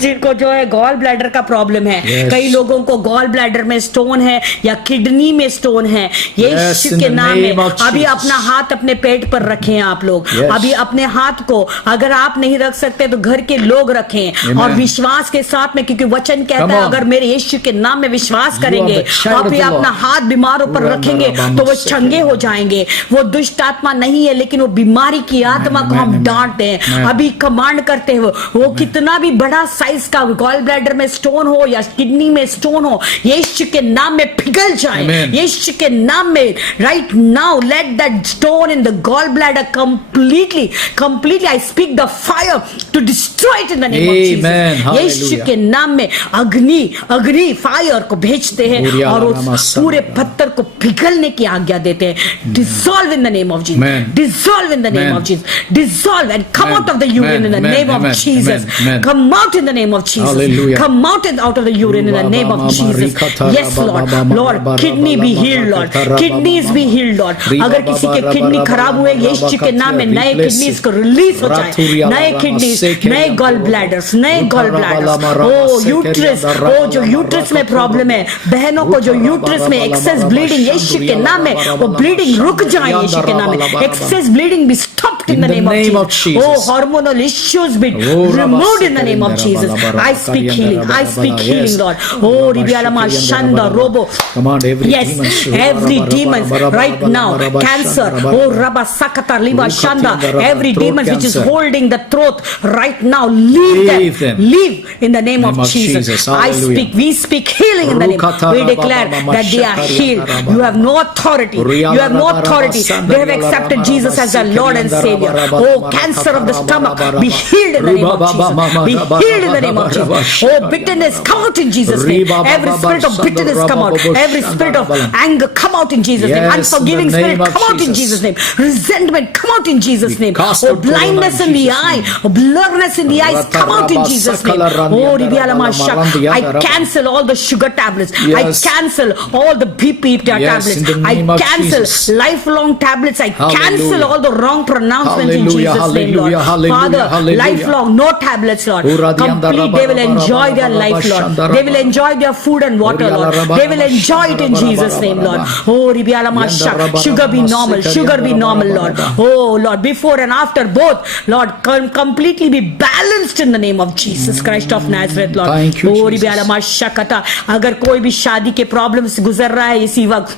जिनको जो है गॉल ब्लैडर का प्रॉब्लम है, कई लोगों को गॉल ब्लैडर में स्टोन है या किडनी में स्टोन है, यीशु के नाम में अभी अपना हाथ अपने पेट पर रखें आप लोग। अभी अपने हाथ को अगर आप नहीं रख सकते तो घर के लोग रखें, और विश्वास के साथ में, क्योंकि वचन कहता है अगर मेरे यीशु के नाम में विश्वास करेंगे और फिर अपना हाथ बीमारों पर रखेंगे तो वो चंगे हो जाएंगे। वो दुष्ट आत्मा नहीं है, लेकिन वो बीमारी की आत्मा को हम डांटते हैं, अभी कमांड करते हैं, वो कितना भी बड़ा साइज का गॉल ब्लैडर में स्टोन हो या किडनी में स्टोन हो, यीशु के नाम में पिघल जाए, यीशु के नाम में right now let that stone in the gall bladder completely I speak the fire to destroy it in the name of Jesus. यीशु के नाम में अग्नि फायर को भेजते हैं और उस पूरे पत्थर को पिघलने की आज्ञा देते हैं. Dissolve in the name of Jesus. Amen. Dissolve in the name Amen. of Jesus. Dissolve and come Amen. out of the urine Amen. in the Amen. name of Amen. Jesus. Amen. Come out in the name of Jesus. Hallelujah. Come out out of the urine in the name of Jesus. Yes, Lord. Lord, kidney be healed, Lord. Kidneys be healed, Lord. अगर किसी के kidney खराब हुए, यीशु के नाम में नए kidneys को रिलीज हो जाए. नए किडनीज, नए गॉल ब्लैडर्स, नए गॉल ब्लैडर्स. ओ यूट्रस, ओ जो यूट्रस में प्रॉब्लम है, बहनों को जो यूट्रस में एक्सेस ब्लीडिंग, यीशु के नाम में वो ब्लीडिंग रुक जाए. यीशु के नाम में excess bleeding be stopped in the name of Jesus. Oh, hormonal issues be removed in the name of Jesus. I speak healing. I speak healing, Lord. Oh, Ribialama Shanda Robo. Command every Yes, demon. every demon right now, cancer. Oh, Rabba Sakata Liba Shanda. Every demon which is holding the throat right now, leave them. Leave in the name of Jesus. I speak. We speak healing in the name. We declare that they are healed. You have no authority. You have no authority. They have accepted Jesus as their Lord and Savior. Oh, cancer of the stomach, be healed in the name of Jesus. Be healed in the name of Jesus. Oh, bitterness, come out in Jesus' name. Every spirit of bitterness come out. Every spirit of anger, come out in Jesus' name. Unforgiving spirit, come out in Jesus' name. Resentment, come out in Jesus' name. Oh, blindness in the eye, oh, blurriness in the eyes, come out in Jesus' name. Oh, Ribialama Shak, I cancel all the sugar tablets. I cancel all the BP tablets. I cancel lifelong tablets. I cancel all the wrong pronouncements in Jesus' name, Lord. Father, lifelong, no tablets, Lord. Complete, they will enjoy their life, Lord. They will enjoy their food and water, Lord. They will enjoy it in Jesus' name, Lord. Oh, Ribialama Shak, sugar be normal, sugar be normal, Lord. Oh, Lord, before and after both, Lord, completely be balanced in the name of Jesus Christ of Nazareth, Lord. Thank you, Oh, Jesus. Ribialama Shakata, अगर कोई भी शादी के problem से गुजर रहा है इसी वक्त,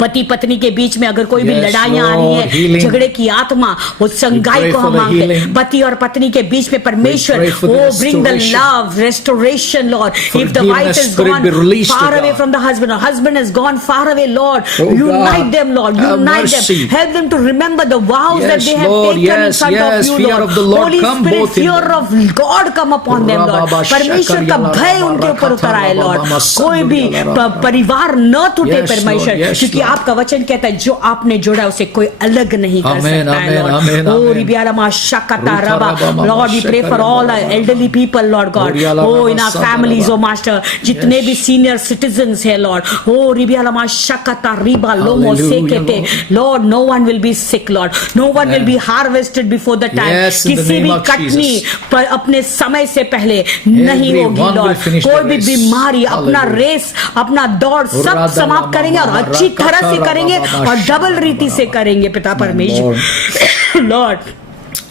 पति पत्नी के बीच में अगर कोई भी लड़ाइयां आ रही है, झगड़े की आत्मा, वो संगाई को हम मांगते हैं. पति और पत्नी के बीच में परमेश्वर, वो bring the love, restoration, Lord. If the wife is gone far away from the husband, or husband has gone far away, Lord, unite them, Lord. Unite them. Help them to remember the vows that they have taken in front of you, Lord. Holy Spirit, fear of God come upon them, Lord. परमेश्वर का भय उनके ऊपर उतर आए, Lord. कोई भी परिवार न टूटे, परमेश्वर, क्योंकि आपका वचन कहता है जो आपने जोड़ा उसे कोई अलग नहीं कर सकता है, Lord. Oh, Ribialama Shakata Raba. Lord, we pray for all our elderly people, Lord God. Oh, in our families, oh Master, जितने भी senior citizens हैं, Lord. Oh, Ribialama Shakata Riba Lomo Sekete. Lord, no one will be sick, Lord. No one will be harvested before the time. किसी भी कटनी पर अपने समय से पहले नहीं होगी, Lord. कोई भी बीमारी, अपना रेस, अपना दौड़ सब समाप्त करेंगे और अच्छी तरह से करेंगे और डबल रीति से करेंगे, पिता परमेश्वर. लॉर्ड,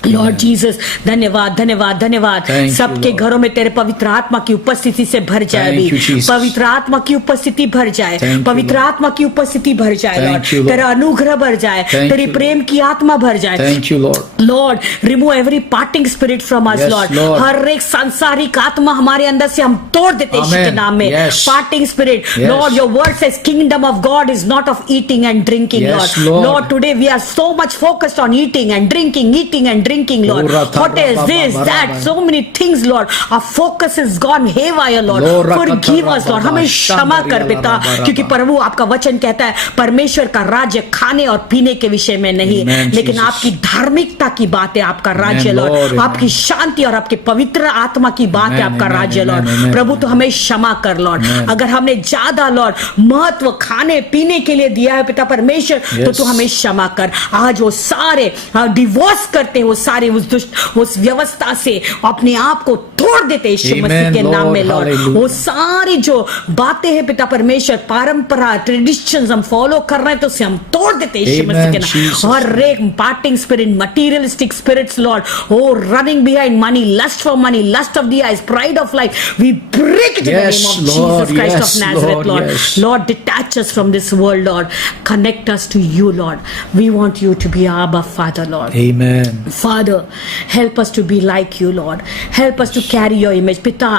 लॉर्ड जीसस, धन्यवाद धन्यवाद धन्यवाद. सबके घरों में तेरे पवित्र आत्मा की उपस्थिति से भर जाए अभी. पवित्र आत्मा की उपस्थिति भर जाए, पवित्र आत्मा की उपस्थिति भर जाए, लॉर्ड. तेरा अनुग्रह भर जाए, तेरी प्रेम की आत्मा भर जाए. Thank you lord. Lord, remove every parting spirit from us, lord. हर एक सांसारिक आत्मा हमारे अंदर से हम तोड़ देते हैं यीशु के नाम में. Parting spirit, lord, your word says kingdom of God is not of eating and drinking, lord. Lord, today we are so much focused on eating and drinking, Lord. What is this, that, so many things, Lord. Our focus has gone haywire, Lord. Forgive us, Lord. हमें क्षमा कर पिता, क्योंकि प्रभु आपका वचन कहता है परमेश्वर का राज्य खाने और पीने के विषय में नहीं है, लेकिन आपकी धार्मिकता की बात है आपका राज्य, लॉर्ड. आपकी शांति और आपके पवित्र आत्मा की बात है आपका राज्य, लॉर्ड. प्रभु तो हमें क्षमा कर, लॉर्ड. अगर हमने ज्यादा, लॉर्ड, महत्व खाने पीने के लिए दिया है पिता परमेश्वर, तो तू हमें क्षमा कर. आज वो सारे डिवोर्स करते हैं, वो सारे उस व्यवस्था से अपने आप को तोड़ देते यीशु मसीह के नाम में, लॉर्ड. वो सारी जो बातें हैं पिता परमेश्वर, परंपरा, ट्रेडिशंस हम फॉलो कर रहे हैं, तो उसे हम तोड़ देते यीशु मसीह के नाम. और एक parting spirit, materialistic spirits, lord, oh running behind money, lust for money, lust of the eyes, pride of life, we break it in the name of Jesus Christ of Nazareth, lord. Lord, detach us from this world, Lord. Connect us to you, Lord. We want you to be our Abba Father, Lord. Amen. Father, help us to be like you, Lord. Help us to carry your image. पिता,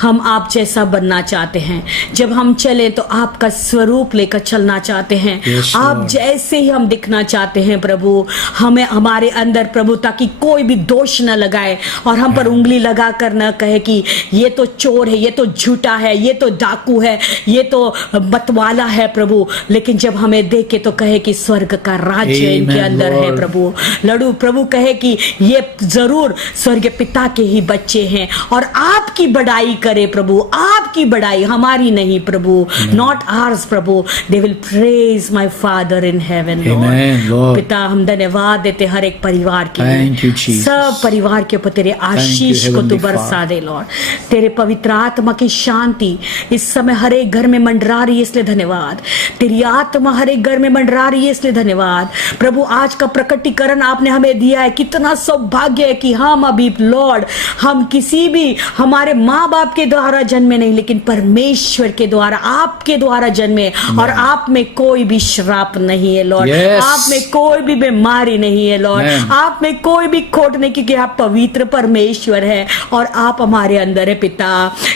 हम आप जैसा बनना चाहते हैं. जब हम चले तो आपका स्वरूप लेकर चलना चाहते हैं. Yes, आप Lord. जैसे ही हम दिखना चाहते हैं प्रभु. हमें हमारे अंदर प्रभु, ताकि कोई भी दोष न लगाए और हम पर उंगली लगा कर न कहे कि ये तो चोर है, ये तो झूठा है, ये तो डाकू है, ये तो मतवाला है प्रभु. लेकिन जब हमें देखे तो कहे कि स्वर्ग का राज्य Amen, इनके अंदर है Lord. प्रभु. लड़ू प्रभु कहे कि ये जरूर स्वर्ग पिता के ही बच्चे हैं और आपकी बड़ाई करे प्रभु. आपकी बड़ाई, हमारी नहीं प्रभु. नॉट आवर्स प्रभु. They will praise my father in heaven. Amen, Lord. पिता, हम धन्यवाद देते हर एक परिवार के Thank you, लिए. Jesus. सब परिवार के ऊपर तेरे आशीष को तू Heavenly बरसा दे लॉर्ड. तेरे पवित्र आत्मा की शांति इस समय हर एक घर में मंडरा रही है, इसलिए धन्यवाद. तेरी आत्मा हर एक घर में मंडरा रही है, इसलिए धन्यवाद प्रभु. आज का प्रकटीकरण आपने हमें दिया है. कितना सौभाग्य है कि हम अभी लॉर्ड, हम किसी भी हमारे माँ बाप के द्वारा जन्मे नहीं, लेकिन परमेश्वर के द्वारा, आपके द्वारा जन्मे. और आप में कोई भी श्राप नहीं है लॉर्ड. Yes. आप में कोई भी बीमारी नहीं है लॉर्ड. Amen. आप में कोई भी खोट नहीं, क्योंकि आप पवित्र परमेश्वर है और आप हमारे अंदर है पिता.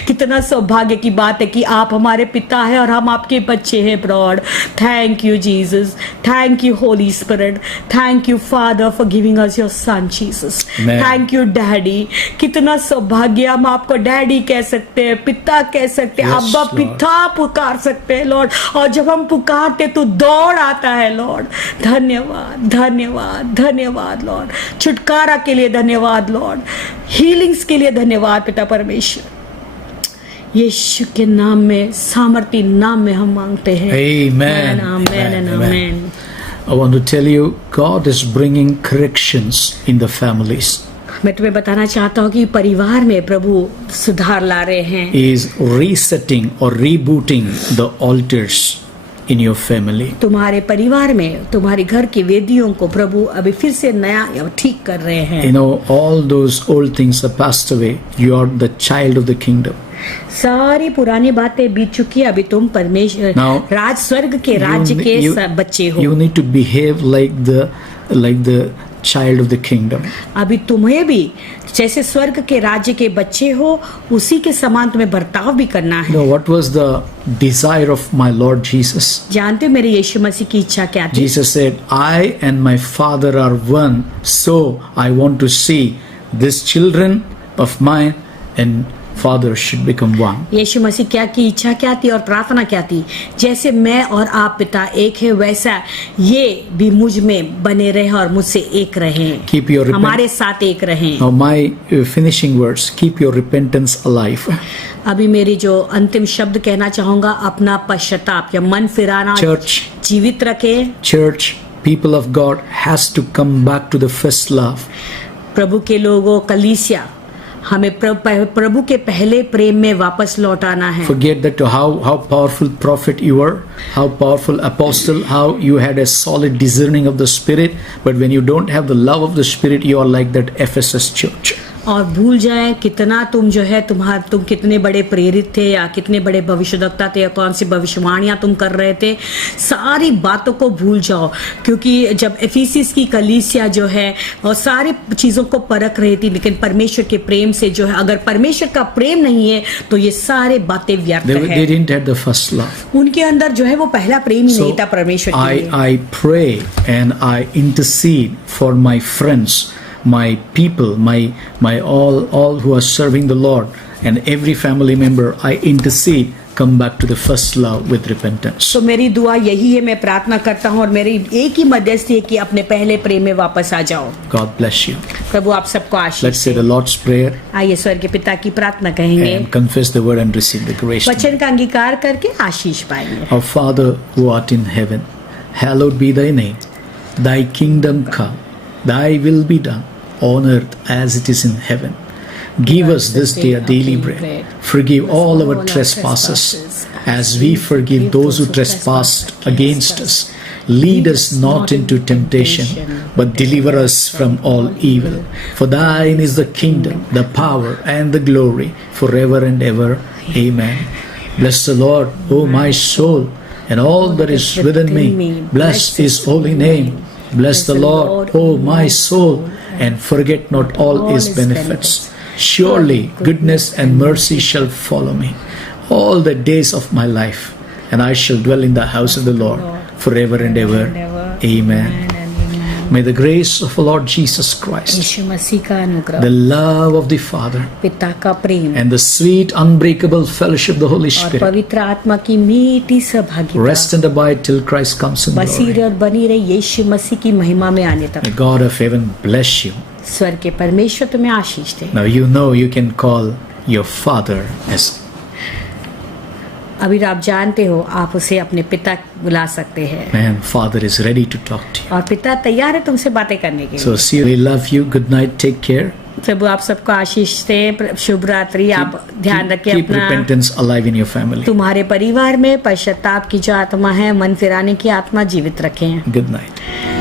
कितना सौभाग्य की बात है कि आप हमारे पिता है और हम आपके बच्चे हैं Lord. Thank you Jesus. Thank you Holi spirit. Thank you father for giving us your son Jesus. Amen. Thank you daddy. कितना सौभाग्य, हम आपको डैडी कह सकते हैं, पिता कह सकते हैं, Yes, अब्बा Lord. पिता पुकार सकते हैं लॉर्ड. और जब हम पुकारते तो दौड़ आता है लॉर्ड. धन्यवाद, धन्यवाद, धन्यवाद लॉर्ड. छुटकारा के लिए धन्यवाद लॉर्ड. हीलिंग्स के लिए धन्यवाद पिता परमेश्वर. यीशु के नाम में, सामर्थी नाम में हम मांगते हैं. Amen. Amen and Amen. amen. I want to tell you, God is bringing corrections in the families. मैं तुम्हें बताना चाहता हूँ कि परिवार में प्रभु सुधार ला रहे हैं. He is resetting or rebooting the altars in your family. तुम्हारे परिवार में, तुम्हारे घर की वेदियों को प्रभु अभी फिर से नया या ठीक कर रहे हैं. You know, all those old things are passed away. You are the child of the kingdom. सारी पुरानी बातें बीत चुकी है. अभी तुम परमेश्वर Now, राज स्वर्ग के राज्य के बच्चे हो. You need to behave like the child of the kingdom. अभी तुम्हें भी जैसे स्वर्ग के राज्य के बच्चे हो, उसी के समान तुम्हें बर्ताव भी करना है. You know, what was the desire of my Lord Jesus? जानते हो मेरे यीशु मसीह की इच्छा क्या थी? Jesus said, I and my Father are one, so I want to see these children of mine and Father should become one. यीशु मसीह क्या की इच्छा क्या थी और प्रार्थना क्या थी? जैसे मैं और आप पिता एक है, वैसा ये भी मुझ में बने रहे और मुझसे एक रहे. Keep your हमारे साथ एक रहे. Now my finishing words, keep your repentance alive. अभी मेरी जो अंतिम शब्द कहना चाहूंगा, अपना पश्चाताप या मन फिराना Church. जीवित रखे. Church, people of God has to come back to the first love. प्रभु के लोगों, कलीसिया, हमें प्रभु के पहले प्रेम में वापस लौटाना है. Forget that how powerful prophet you were, how powerful apostle, how you had a solid discerning of the spirit, but when you don't have the love of the spirit, you are like that Ephesus church. और भूल जाए कितना तुम जो है तुम कितने बड़े प्रेरित थे या कितने बड़े भविष्यवक्ता थे या कौन सी भविष्यवाणियां तुम कर रहे थे. सारी बातों को भूल जाओ, क्योंकि जब एफिसिस की कलीसिया जो है और सारी चीजों को परख रही थी, लेकिन परमेश्वर के प्रेम से जो है, अगर परमेश्वर का प्रेम नहीं है तो ये सारे बातें व्यर्थ They है. didn't have the first love. उनके अंदर जो है वो पहला प्रेम ही नहीं था परमेश्वर के लिए. I pray and I intercede for my friends, my people, my all who are serving the Lord, and every family member. I intercede, come back to the first love with repentance. तो मेरी दुआ यही है, मैं प्रार्थना करता हूँ और मेरी एक ही मध्यस्थी है कि अपने पहले प्रेम में वापस आ जाओ. God bless you. प्रभु आप सबको Let's Ashish say they. the Lord's Prayer आइए स्वर्ग के पिता की प्रार्थना कहेंगे, and confess the word and receive the grace. वचन का अंगीकार करके आशीष पाएंगे. Our Father who art in heaven, hallowed be thy name. Thy kingdom come, thy will be done on earth as it is in heaven. Give us this day our daily bread. Forgive all our trespasses as we forgive those who trespass against us. Lead us not into temptation, but deliver us from all evil. For thine is the kingdom, the power, and the glory forever and ever. Amen. Bless the Lord, O my soul, and all that is within me. Bless his holy name. Bless the Lord, O my soul, and forget not all His benefits. Surely goodness and mercy shall follow me all the days of my life, and I shall dwell in the house of the Lord forever and ever. Amen. May the grace of our Lord Jesus Christ, यीशु मसीह का अनुग्रह, the love of the Father, पिता का प्रेम and the sweet unbreakable fellowship of the Holy और Spirit पवित्र आत्मा की मीठी सहभागिता rest and abide till Christ comes in बसी glory. रहे और बनी रहे यीशु मसीह की महिमा में आने तक। May God of heaven bless you. स्वर्ग के परमेश्वर तुम्हें आशीष दे। Now you know you can call your Father as अभी आप जानते हो आप उसे अपने पिता बुला सकते हैं man. Father is ready to talk to you. और पिता तैयार है तुमसे बातें करने के लिए। So see you. We love you. Good night. Take care. प्रभु आप सबको आशीष दे, शुभ रात्रि। आप ध्यान रखें Keep अपना, repentance alive in your family. तुम्हारे परिवार में पश्चाताप की जो आत्मा है, मन फिराने की आत्मा जीवित रखें। Good night.